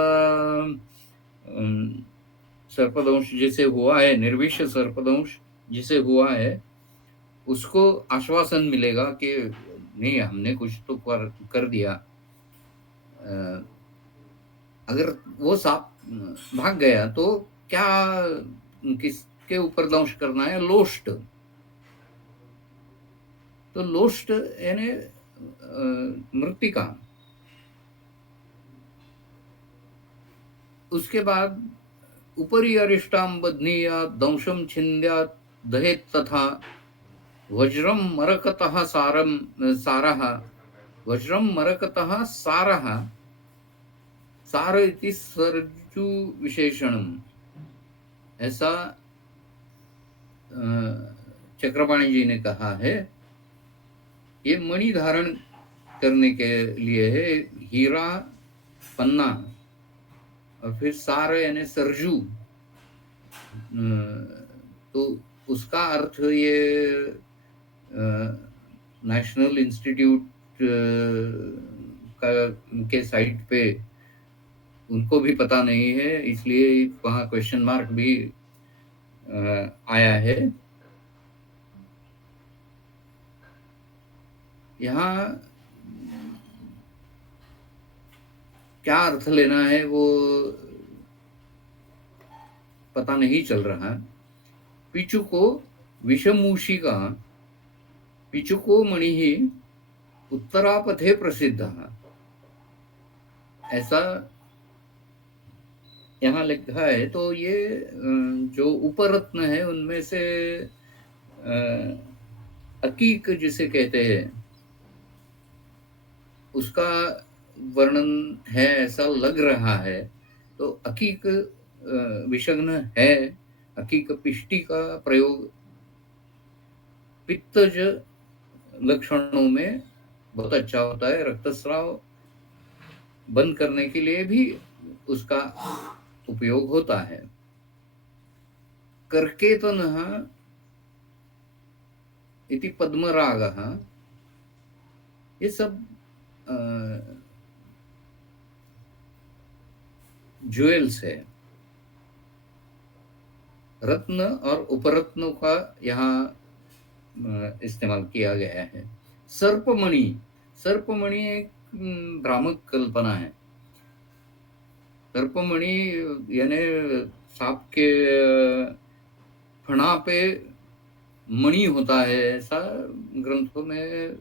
सर्पदंश जिसे हुआ है, निर्विष सर्पदंश जिसे हुआ है, उसको आश्वासन मिलेगा कि नहीं हमने कुछ तो कर दिया। अगर वो सांप भाग गया तो क्या किसके ऊपर दंश करना है? लोष्ट। तो लोष्ट यानी मृतिका। उसके बाद उपरि अरिष्टाम बध्नीया दंशम छिन्द्या दहेत तथा वज्रम मरकतः सारम सारः। वज्रम मरकतः सारः। सार इति सर्जु विशेषणम, ऐसा चक्रपाणी जी ने कहा है। ये मणि धारण करने के लिए है, हीरा पन्ना, और फिर सार यानी सरजू। तो उसका अर्थ ये नेशनल इंस्टीट्यूट के साइट पे उनको भी पता नहीं है, इसलिए वहाँ क्वेश्चन मार्क भी आया है। यहाँ क्या अर्थ लेना है वो पता नहीं चल रहा। पिचुको विषमूषिका पिचुको मणि उत्तरापथे प्रसिद्धः, ऐसा यहाँ लिखा है। तो ये जो उपरत्न है उनमें से अकीक जिसे कहते हैं उसका वर्णन है ऐसा लग रहा है। तो अकीक विषग्न है। अकीक पिष्टि का प्रयोग पित्तज लक्षणों में बहुत अच्छा होता है। रक्तस्राव बंद करने के लिए भी उसका उपयोग होता है। कर्केतनः इति पद्मरागः, ये सब ज्वेल्स है। रत्न और उपरत्नों का यहाँ इस्तेमाल किया गया है। सर्पमणि, सर्पमणि एक भ्रामक कल्पना है। सर्पमणि यानी सांप के फणा पे मणि होता है, ऐसा ग्रंथों में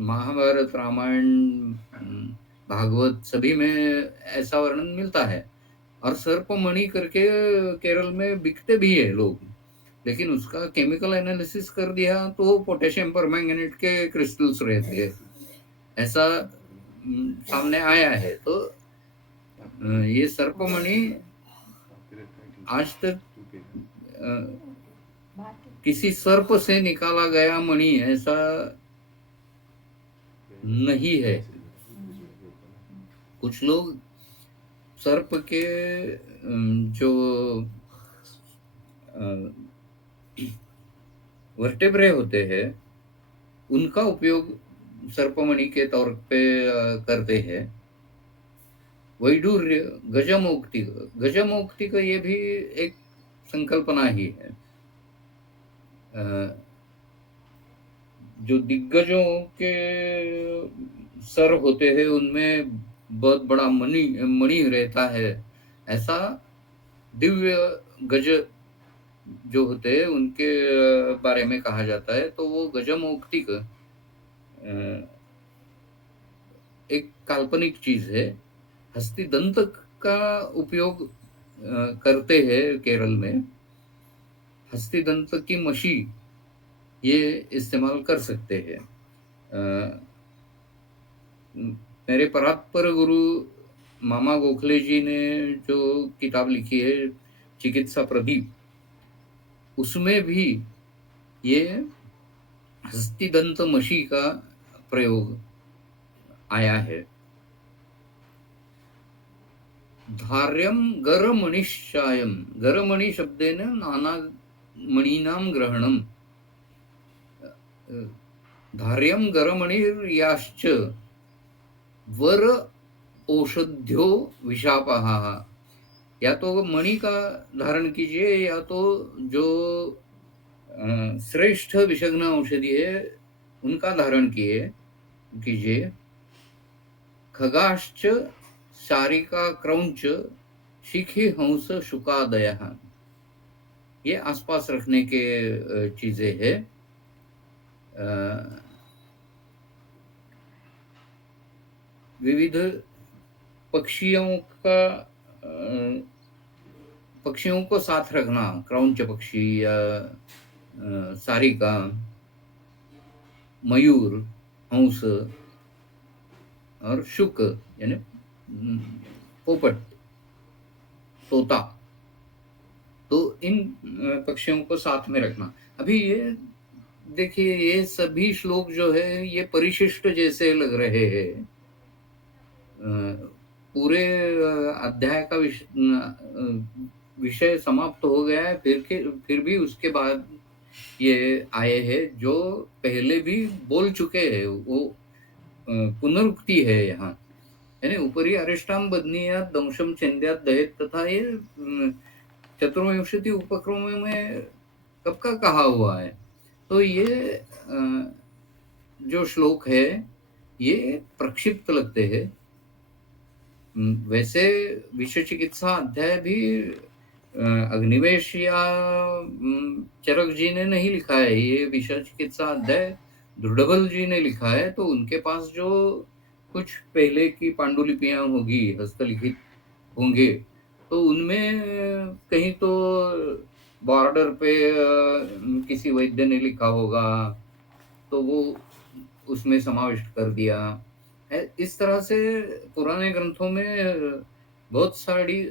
महाभारत, रामायण, भागवत सभी में ऐसा वर्णन मिलता है। और सर्पमणि करके केरल में बिकते भी है लोग, लेकिन उसका केमिकल एनालिसिस कर दिया तो पोटेशियम परमैंगनेट के क्रिस्टल्स रहते हैं, ऐसा सामने आया है। तो ये सर्पमणि आज तक किसी सर्प से निकाला गया मणि ऐसा नहीं है। कुछ लोग सर्प के जो वर्टेब्रे होते हैं उनका उपयोग सर्पमणि के तौर पे करते हैं। वैडूर्य, गजमौक्तिक, गजमौक्तिक ये भी एक संकल्पना ही है। जो दिग्गजों के सर होते हैं उनमें बहुत बड़ा मणि रहता है, ऐसा दिव्य गज जो होते हैं उनके बारे में कहा जाता है। तो वो गजमौक्तिक एक काल्पनिक चीज है। हस्तिदंत का उपयोग करते हैं केरल में। हस्तिदंत की मशी ये इस्तेमाल कर सकते हैं। मेरे परात्पर गुरु मामा गोखले जी ने जो किताब लिखी है चिकित्सा प्रदीप, उसमें भी ये हस्तिदंत मशी का प्रयोग आया है। धार्यम गरमणिश्चायम, गरमणि शब्देन नाना मणीनां ग्रहणम। धार्यम गरमणिर्याश्च वर औषध्यो विशापः। या तो मणि का धारण कीजिए या तो जो श्रेष्ठ विषग्न औषधि है उनका धारण कीजिए। खगाश्च शारिका क्रौंच शिखी हंस शुकादयः, ये आसपास रखने के चीजें हैं। विविध पक्षियों को साथ रखना, क्रौंच पक्षी या सारिका, मयूर, हंस और शुक यानी पोपट, तोता, तो इन पक्षियों को साथ में रखना। अभी ये देखिए, ये सभी श्लोक जो है ये परिशिष्ट जैसे लग रहे हैं। पूरे अध्याय का विषय समाप्त हो गया है, फिर भी उसके बाद ये आए हैं जो पहले भी बोल चुके हैं, वो पुनरुक्ति है यहाँ। यानी उपरी अरिष्टाम बदनीयात दंशम चंद्यात दहेत, तथा ये चतुर्विंशति उपक्रमों में कब का कहा हुआ है। तो ये जो श्लोक है ये प्रक्षिप्त लगते हैं। वैसे विषय चिकित्सा अध्याय भी अग्निवेश या चरक जी ने नहीं लिखा है। ये विषय चिकित्सा अध्याय दृढ़बल जी ने लिखा है, तो उनके पास जो कुछ पहले की पांडुलिपियां होगी, हस्तलिखित होंगे, तो उनमें कहीं तो बॉर्डर पे किसी वैद्य ने लिखा होगा, तो वो उसमें समाविष्ट कर दिया है। इस तरह से पुराने ग्रंथों में बहुत सारी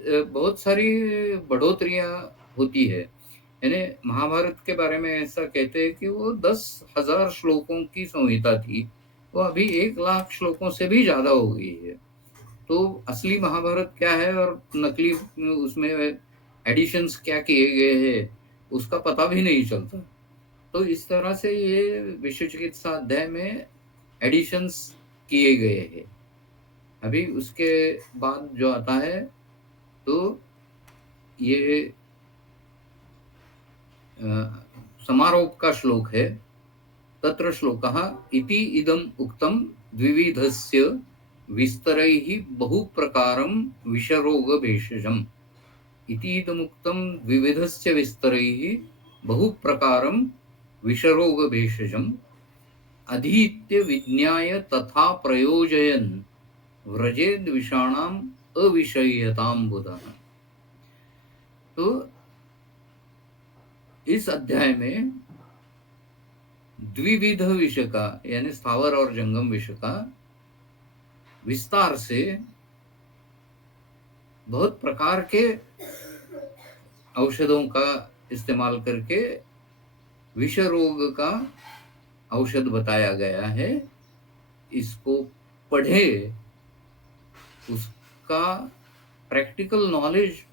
बढ़ोतरियां होती है। यानी महाभारत के बारे में ऐसा कहते हैं कि वो 10,000 श्लोकों की संहिता थी, वो अभी 1 लाख श्लोकों से भी ज्यादा हो गई है। तो असली महाभारत क्या है और नकली उसमें एडिशंस क्या किए गए हैं, उसका पता भी नहीं चलता। तो इस तरह से ये विश्व चिकित्सा अध्याय में एडिशंस किए गए हैं। अभी उसके बाद जो आता है, तो ये समारोप का श्लोक है। तत्र श्लोकः इति इदम् उक्तं द्विविधस्य विस्तरैः बहुप्रकारं विषरोगभेषजम्। इति इदमुक्तं द्विविधस्य विस्तरैः बहुप्रकारं विषरोगभेषजम् अधीत्य विज्ञाय तथा प्रयोजयन् व्रजेद्विषाणाम् अविषय्यतां बुधः। तो इस अध्याय में द्विविध विषय का, यानी स्थावर और जंगम विषय का विस्तार से, बहुत प्रकार के औषधों का इस्तेमाल करके विष रोग का औषध बताया गया है। इसको पढ़े, उसका प्रैक्टिकल नॉलेज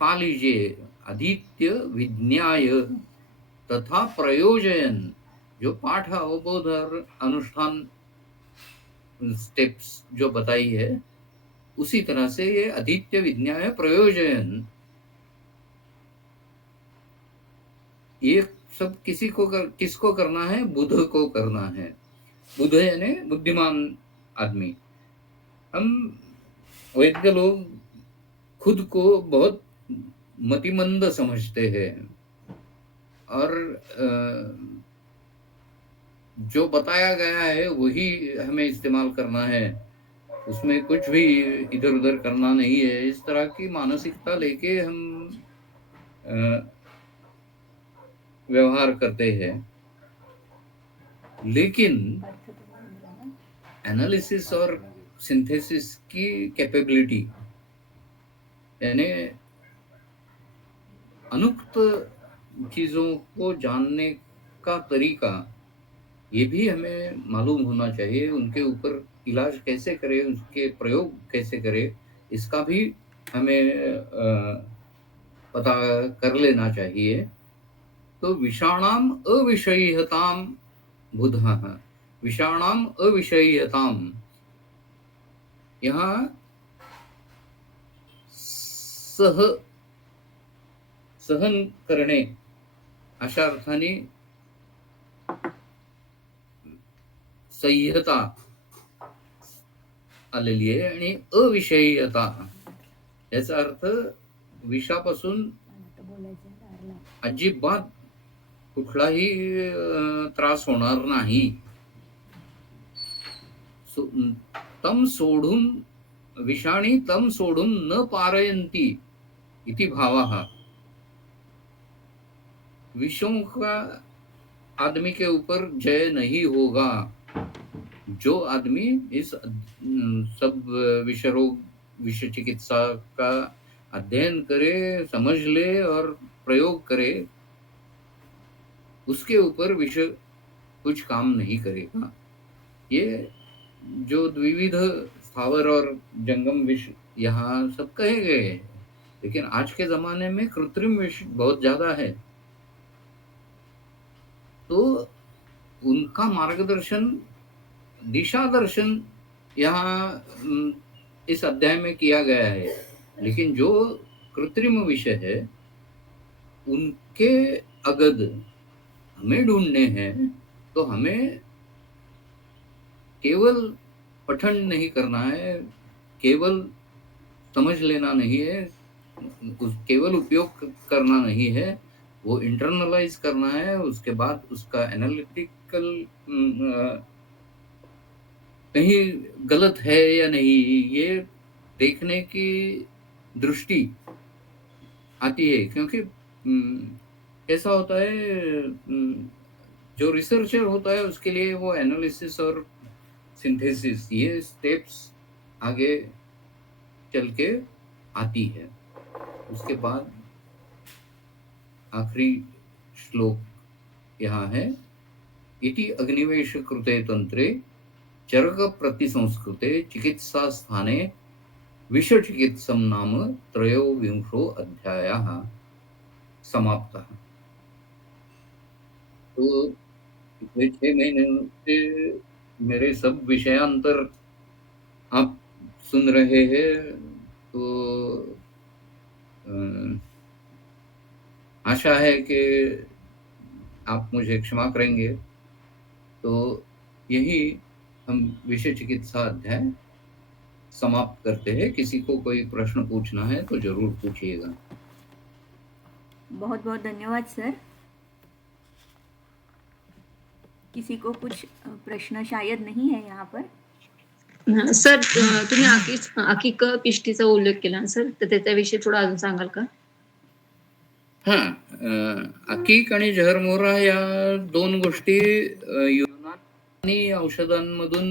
पा लीजिए। अधीत्य विज्ञाय तथा प्रयोजन, जो पाठ अवबोध और अनुष्ठान स्टेप्स जो बताई है, उसी तरह से ये अधीत्य विज्ञाय प्रयोजन, ये सब किसको करना है? बुध को करना है। बुध यानी बुद्धिमान आदमी। हम वैद्य लोग खुद को बहुत मतिमंद समझते हैं और जो बताया गया है वही हमें इस्तेमाल करना है, उसमें कुछ भी इधर उधर करना नहीं है। इस तरह की मानसिकता लेके हम व्यवहार करते हैं। लेकिन एनालिसिस और सिंथेसिस की कैपेबिलिटी, यानी अनुक्त चीजों को जानने का तरीका, ये भी हमें मालूम होना चाहिए। उनके ऊपर इलाज कैसे करें, उसके प्रयोग कैसे करें, इसका भी हमें पता कर लेना चाहिए। तो विषाणाम अविषय्यताम बुधः, विषाणाम अविषय्यताम, यहाँ सहन करणे अशा अर्थाने सह्यता आलेली आहे आणि अविषय्यता याचा अर्थ विषापासून अजिबात कुठलाही त्रास होणार नाही। तम सोढून विषाणी तम सोढून न पारयन्ति इति भावः। विषों का आदमी के ऊपर जय नहीं होगा। जो आदमी इस सब विष रोग विष चिकित्सा का अध्ययन करे, समझ ले और प्रयोग करे, उसके ऊपर विष कुछ काम नहीं करेगा। ये जो द्विविध स्थावर और जंगम विष यहाँ सब कहे गए हैं, लेकिन आज के जमाने में कृत्रिम विष बहुत ज्यादा है। तो उनका मार्गदर्शन, दिशा दर्शन यहाँ इस अध्याय में किया गया है। लेकिन जो कृत्रिम विषय है, उनके अगद हमें ढूंढने हैं। तो हमें केवल पठन नहीं करना है, केवल समझ लेना नहीं है, केवल उपयोग करना नहीं है, वो इंटरनलाइज करना है, उसके बाद उसका एनालिटिकल कहीं गलत है या नहीं, ये देखने की दृष्टि आती है। क्योंकि ऐसा होता है, जो रिसर्चर होता है उसके लिए वो एनालिसिस और सिंथेसिस ये स्टेप्स आगे चल के आती है। उसके बाद आखिरी श्लोक यहाँ है, इति अग्निवेश कृते तंत्रे चरक प्रतिसंस्कृते चिकित्सा स्थाने विषचिकित्सम नाम त्रयोविंशो अध्यायः समाप्तः। तो पिछले 6 महीने से मेरे सब विषयांतर आप सुन रहे हैं, तो आशा है कि आप मुझे क्षमा करेंगे। तो यही हम विषय चिकित्सा अध्याय समाप्त करते हैं। किसी को कोई प्रश्न पूछना है तो ज़रूर पूछिएगा। बहुत बहुत धन्यवाद सर। किसी को कुछ प्रश्न शायद नहीं है यहाँ पर। सर तुम्ही अकिक पिष्टीचा उल्लेख केला सर, तर त्याच्याविषयी थोडं अजून सांगाल का? अकीक आणि जहरमोरा या 2 गोष्टी युनानी औषधांमधून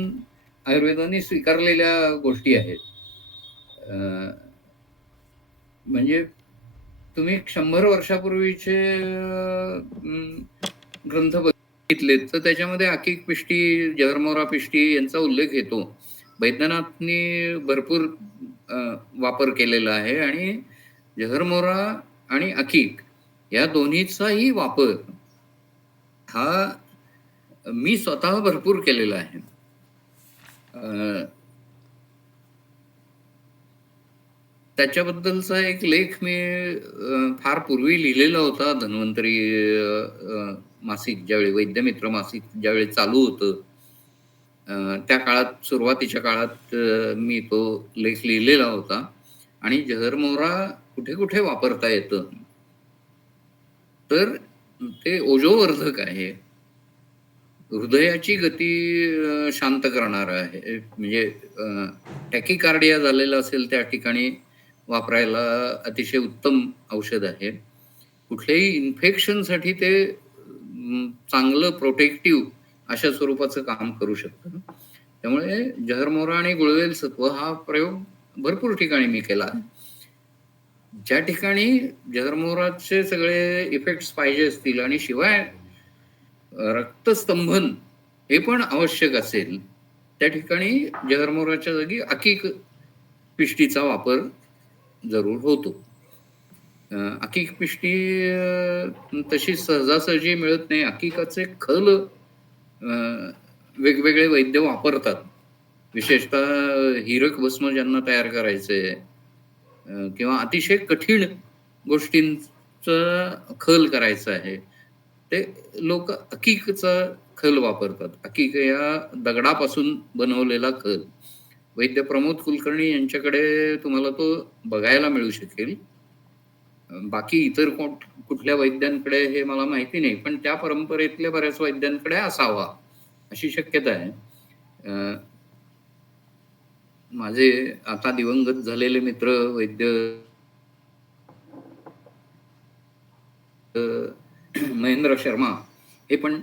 आयुर्वेदाने स्वीकारलेल्या गोष्टी आहेत. म्हणजे तुम्ही 100 वर्षापूर्वीचे ग्रंथ बघितलेत तर त्याच्यामध्ये अकीक पिष्टी, जहरमोरा पिष्टी यांचा उल्लेख येतो. वैद्यनाथनी भरपूर वापर केलेला आहे आणि जहरमोरा आणि अकीक या दोन्हीचाही वापर हा मी स्वतः भरपूर केलेला आहे. त्याच्याबद्दलचा एक लेख मी फार पूर्वी लिहिलेला होता. धन्वंतरी मासिक ज्यावेळी वैद्यमित्र मासिक ज्यावेळी चालू होतं, त्या काळात सुरुवातीच्या काळात मी तो लेख लिहिलेला होता. आणि जहरमोरा कुठे कुठे वापरता येतं तर ते ओजोवर्धक आहे, हृदयाची गती शांत करणार आहे. म्हणजे टॅकिकार्डिया झालेला असेल त्या ठिकाणी वापरायला अतिशय उत्तम औषध आहे. कुठल्याही इन्फेक्शनसाठी ते चांगलं प्रोटेक्टिव्ह अशा स्वरूपाचं काम करू शकतं. त्यामुळे जहरमोरा आणि गुळवेल सत्व हा प्रयोग भरपूर ठिकाणी मी केला. ज्या ठिकाणी जहरमोराचे सगळे इफेक्ट्स पाहिजे असतील आणि शिवाय रक्तस्तंभन हे पण आवश्यक असेल, त्या ठिकाणी जहरमोराच्या जागी अकीक पिष्टीचा वापर जरूर होतो. अकीक पिष्टी तशी सहजासहजी मिळत नाही. अकीकाचे खल वेगवेगळे वैद्य वापरतात. विशेषतः हीरक भस्म ज्यांना तयार करायचंय किंवा अतिशय कठीण गोष्टींचा खल करायचा आहे, ते लोक अकीकचा खल वापरतात. अकीक या दगडापासून बनवलेला खल. वैद्य प्रमोद कुलकर्णी यांच्याकडे तुम्हाला तो बघायला मिळू शकेल. बाकी इतर कुठल्या वैद्यांकडे हे मला माहिती नाही, पण त्या परंपरेतल्या बऱ्याच वैद्यांकडे असावा अशी शक्यता आहे. माझे आता दिवंगत झालेले मित्र वैद्य महेंद्र शर्मा हे पण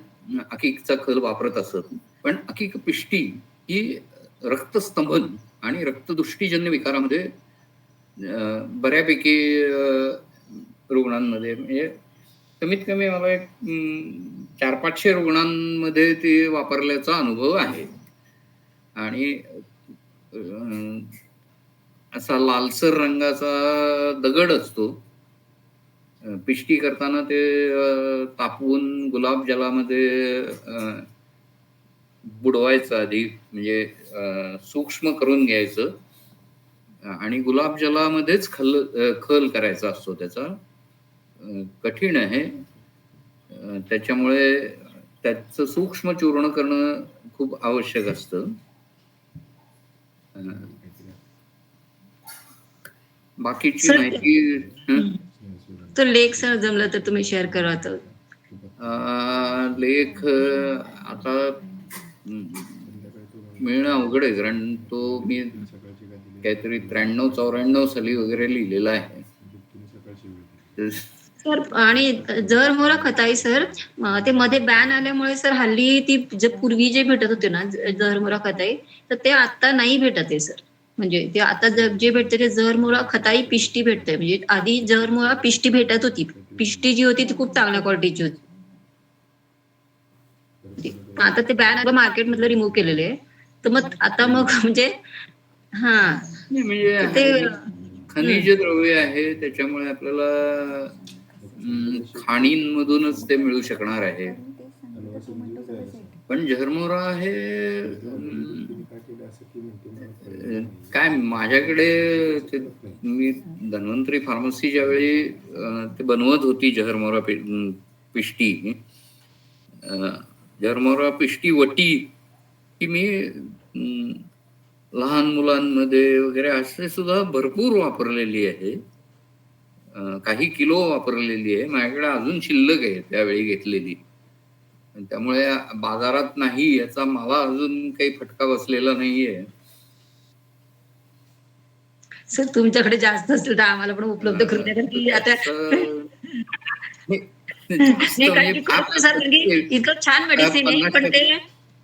अकीकचा खल वापरत असत. पण अकीक पिष्टी ही रक्तस्तंभन आणि रक्तदुष्टीजन्य विकारामध्ये बऱ्यापैकी रुग्णांमध्ये, म्हणजे कमीत कमी मला एक 400-500 रुग्णांमध्ये ते वापरल्याचा अनुभव आहे. आणि असा लालसर रंगाचा दगड असतो. पिष्टी करताना ते तापवून गुलाबजलामध्ये बुडवायचं आधी, म्हणजे सूक्ष्म करून घ्यायचं आणि गुलाबजलामध्येच खल करायचा असतो. त्याचा कठीण आहे, त्याच्यामुळे त्याचं सूक्ष्म चूर्ण करणं खूप आवश्यक असतं. बाकीची माहिती तो लेख सर जमलं तर तुम्ही शेअर करा तर. लेख आता मिळणं अवघड आहे, कारण तो मी काहीतरी 93-94 साली वगैरे लिहिलेला आहे. सर आणि जर मोरा खताई सर ते मध्ये बॅन आल्यामुळे सर हल्ली ती जे पूर्वी जे भेटत होते ना जर मोरा खताई, तर ते आता नाही भेटत आहे सर. म्हणजे ते आता जे भेटते ते जर मोरा खताई पिष्टी भेटते. म्हणजे आधी जर मोरा पिष्टी भेटत होती. पिष्टी जी होती ती खूप चांगल्या क्वालिटीची होती. आता ते बॅन मार्केट मधलं रिमूव्ह केलेले आहे. तर मग आता मग म्हणजे हा नाही, तर ते म्हणजे खनिज द्रव्य आहे, त्याच्यामुळे आपल्याला खाणींमधूनच ते मिळू शकणार आहे. पण झरमोरा हे काय माझ्याकडे मी धन्वंतरी फार्मसी ज्यावेळी ते बनवत होती झरमोरा पिष्टी, झरमोरा पिष्टी वटी की मी लहान मुलांमध्ये वगैरे असे सुद्धा भरपूर वापरलेली आहे. काही किलो वापरलेली आहे. माझ्याकडे अजून शिल्लक आहे त्यावेळी घेतलेली. त्यामुळे बाजारात नाही याचा मला अजून काही फटका बसलेला नाहीये. सर तुमच्याकडे जास्त असेल तर आम्हाला पण उपलब्ध करून द्या. की आता जास्त नाही कारण म्हणजे की खूप सर म्हणजे इतकं छान मेडिसिन आहे, पण ते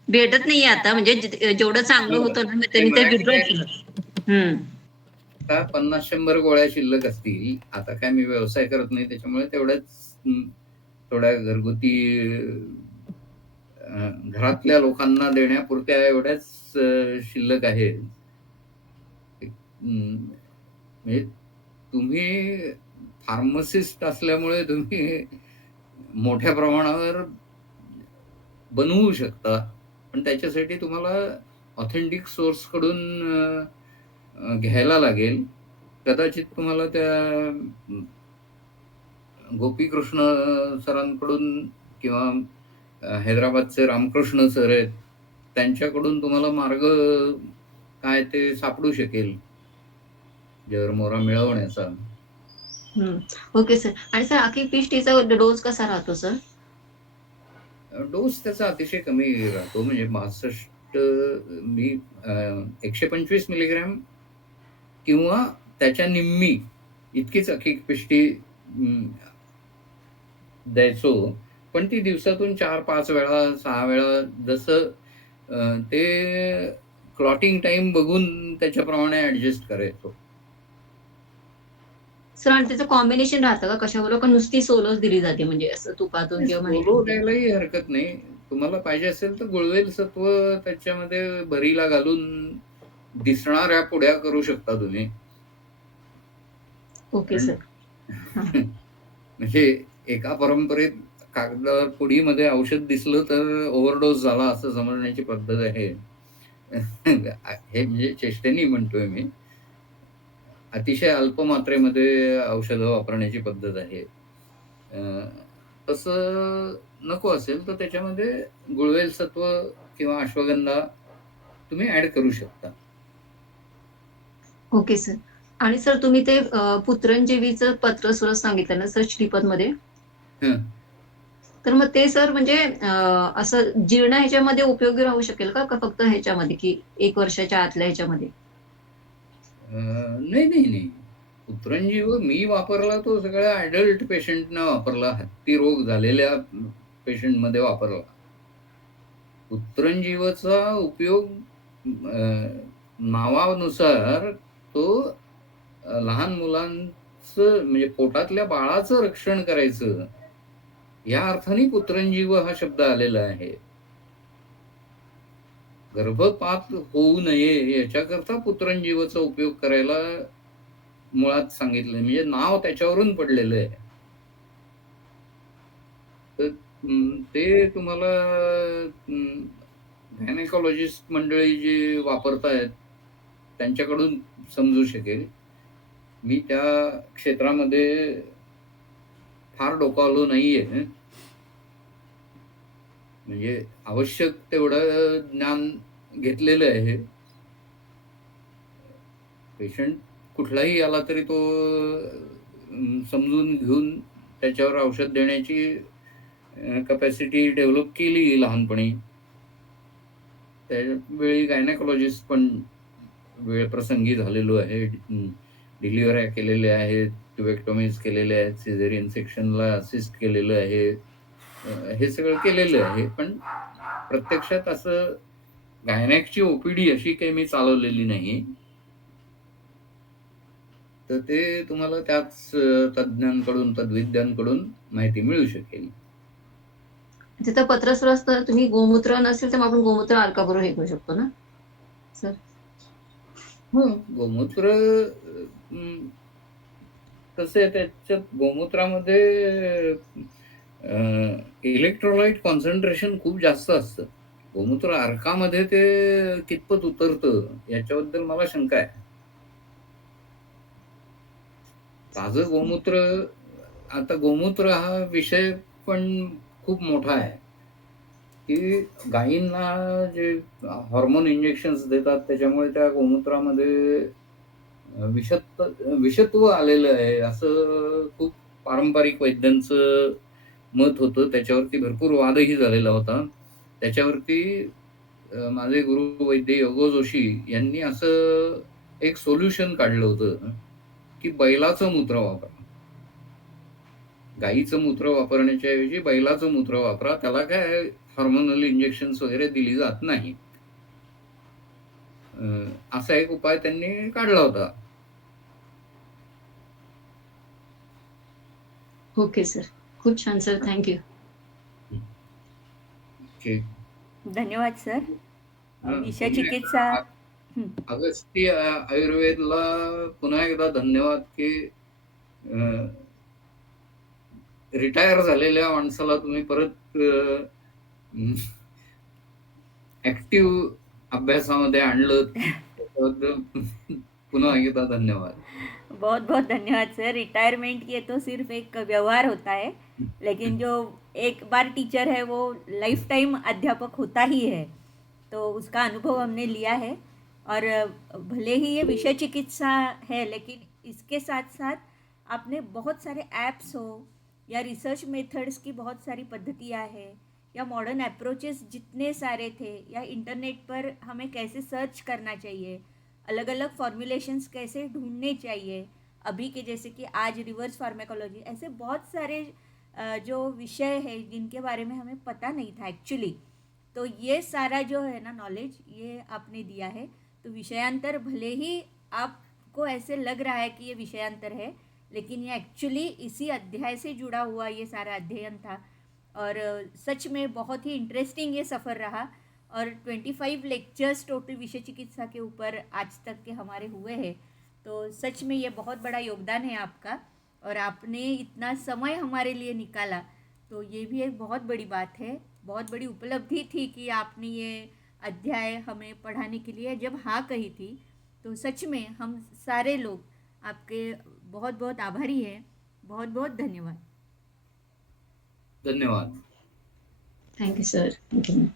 भेटत नाहीये आता. म्हणजे जेवढं चांगलं होतं ना त्यांनी ते विड्रॉ केलं. आता 50-100 गोळ्या शिल्लक असतील. आता काय मी व्यवसाय करत नाही, त्याच्यामुळे तेवढ्याच थोड्या घरगुती घरातल्या लोकांना देण्यापुरत्या एवढ्याच शिल्लक आहेत. म्हणजे तुम्ही फार्मसिस्ट असल्यामुळे तुम्ही मोठ्या प्रमाणावर बनवू शकता, पण त्याच्यासाठी तुम्हाला ऑथेंटिक सोर्स कडून घ्यायला लागेल. कदाचित तुम्हाला त्या गोपीकृष्ण सरांकडून किंवा हैदराबादचे रामकृष्ण सर आहेत, त्यांच्याकडून तुम्हाला मार्ग काय ते सापडू शकेल जरमोरा मिळवण्याचा. Okay sir. आणि सर आखी पिष्टीचा डोस कसा राहतो सर? डोस त्याचा अतिशय कमी राहतो. म्हणजे 62 मी 125 मिलीग्रॅम किंवा त्याच्या निम्मी इतकीच अख्खी पिष्टी द्यायचो. पण ती दिवसातून 4-5 वेळा, 6 वेळा जसं ते क्लॉटिंग टाईम बघून त्याच्याप्रमाणे ॲडजस्ट करायचो. सर आणि त्याचं कॉम्बिनेशन राहतं का कशाबरोबर? का नुसती सोलोच दिली जाते म्हणजे असं तुपातून किंवा सोलो द्यायलाही हरकत नाही. तुम्हाला पाहिजे असेल तर गुळवेल सत्व त्याच्यामध्ये भरीला घालून दिसणाऱ्या पुड्या करू शकता तुम्ही. Okay sir. म्हणजे एका परंपरेत कागदावर पुडीमध्ये औषध दिसलं तर ओव्हरडोस झाला असं समजण्याची पद्धत आहे. हे म्हणजे चेष्टेने म्हणतोय मी. अतिशय अल्प मात्रेमध्ये औषधं वापरण्याची पद्धत आहे. तसं नको असेल तर त्याच्यामध्ये गुळवेल सत्व किंवा अश्वगंधा तुम्ही ॲड करू शकता. Okay sir. आणि सर तुम्ही ते पुत्रंजवीचं पत्र सुद्धा सांगितलं ना सर श्रीपदमध्ये? हं. तर मग ते सर म्हणजे असं जीर्ण ह्याच्यामध्ये उपयोगी राहू शकेल का? का फक्त ह्याच्यामध्ये की 1 वर्षाच्या आतल्या ह्याच्यामध्ये? नाही, नाही, नाही. उतरंजीव मी वापरला तो सगळ्या अडल्ट पेशंटना वापरला. हत्ती रोग झालेल्या पेशंटमध्ये वापरला. उतरंजीवाचा उपयोग नावानुसार तो लहान मुलांचं म्हणजे पोटातल्या बाळाचं रक्षण करायचं, या अर्थाने पुत्रंजीव हा शब्द आलेला आहे. गर्भपात होऊ नये याच्याकरता पुत्रंजीवाचा उपयोग करायला मुळात सांगितलंय. म्हणजे नाव त्याच्यावरून पडलेलं आहे. तर ते तुम्हाला गायनेकॉलॉजिस्ट मंडळी जी वापरतायत त्यांच्याकडून समजू शकेल. मी त्या क्षेत्रामध्ये फार डोकावलो नाहीये. म्हणजे आवश्यक तेवढं ज्ञान घेतलेलं आहे. पेशंट कुठलाही आला तरी तो समजून घेऊन त्याच्यावर औषध देण्याची कपॅसिटी डेव्हलप केली लहानपणी. त्यावेळी गायनेकॉलॉजिस्ट पण वेळ प्रसंगी झालेलो आहे. डिलिव्हऱ्या केलेल्या आहेत, ट्युबेक्टॉमीज केलेल्या आहेत, सिझेरियन सेक्शनला असिस्ट केलेलं आहे. हे सगळं केलेलं आहे. पण प्रत्यक्षात असं गायनॅकची ओपीडी अशी काही मी चालवलेली नाही. तर ते तुम्हाला त्याच तज्ञांकडून, तद्विद्यांकडून माहिती मिळू शकेल. तिथं पत्रस्वर असतं, तुम्ही गोमूत्र नसेल तर मग आपण गोमूत्र अर्काबरोबर हे करू शकतो ना सर? हो, गोमूत्र कसं आहे त्याच्यात गोमूत्रामध्ये इलेक्ट्रोलाइट कॉन्सन्ट्रेशन खूप जास्त असतं. गोमूत्र अर्कामध्ये ते कितपत उतरतं याच्याबद्दल मला शंका आहे. ताजं गोमूत्र, आता गोमूत्र हा विषय पण खूप मोठा आहे, की गायींना जे हार्मोन इंजेक्शन्स देतात त्याच्यामुळे त्या गोमूत्रामध्ये विषत्व आलेलं आहे, असं खूप पारंपरिक वैद्यांचं मत होतं. त्याच्यावरती भरपूर वादही झालेला होता. त्याच्यावरती माझे गुरु वैद्य योगो जोशी यांनी असं एक सोल्युशन काढलं होतं, की बैलाचं मूत्र वापरा. गाईचं मूत्र वापरण्याच्या ऐवजी बैलाचं मूत्र वापरा. त्याला काय हार्मोनल इंजेक्शन्स वगैरे दिली जात नाहीत. असा एक उपाय त्यांनी काढला होता. ओके सर, खूप छान सर, थँक्यू. ठीक. धन्यवाद सर. विषय चिकित्सा. अगस्ती आयुर्वेदला पुन्हा एकदा धन्यवाद, की रिटायर झालेल्या माणसाला तुम्ही परत ऍक्टिव्ह अभ्यासामध्ये आणलं. त्याबद्दल पुन्हा एकदा धन्यवाद. बहुत बहुत धन्यवाद सर. रिटायरमेंट ये तो सिर्फ एक व्यवहार होता है, लेकिन जो एक बार टीचर है वो लाइफ टाइम अध्यापक होता ही है. तो उसका अनुभव हमने लिया है. और भले ही ये विषय चिकित्सा है, लेकिन इसके साथ साथ आपने बहुत सारे ऐप्स हो या रिसर्च मेथड्स की बहुत सारी पद्धतियाँ हैं, या मॉडर्न अप्रोचेस जितने सारे थे, या इंटरनेट पर हमें कैसे सर्च करना चाहिए, अलग अलग फॉर्मुलेशंस कैसे ढूंढने चाहिए, अभी के जैसे कि आज रिवर्स फार्मेकोलॉजी, ऐसे बहुत सारे जो विषय है जिनके बारे में हमें पता नहीं था एक्चुअली. तो ये सारा जो है ना नॉलेज, ये आपने दिया है. तो विषयांतर भले ही आपको ऐसे लग रहा है कि ये विषयांतर है, लेकिन ये एक्चुअली इसी अध्याय से जुड़ा हुआ ये सारा अध्ययन था. और सच में बहुत ही इंटरेस्टिंग ये सफ़र रहा. और 25 लेक्चर्स टोटल विषय चिकित्सा के ऊपर आज तक के हमारे हुए हैं. तो सच में ये बहुत बड़ा योगदान है आपका, और आपने इतना समय हमारे लिए निकाला, तो ये भी एक बहुत बड़ी बात है. बहुत बड़ी उपलब्धि थी कि आपने ये अध्याय हमें पढ़ाने के लिए जब हाँ कही थी. तो सच में हम सारे लोग आपके बहुत बहुत आभारी हैं. बहुत बहुत धन्यवाद. धन्यवाद. Thank you sir, thank you.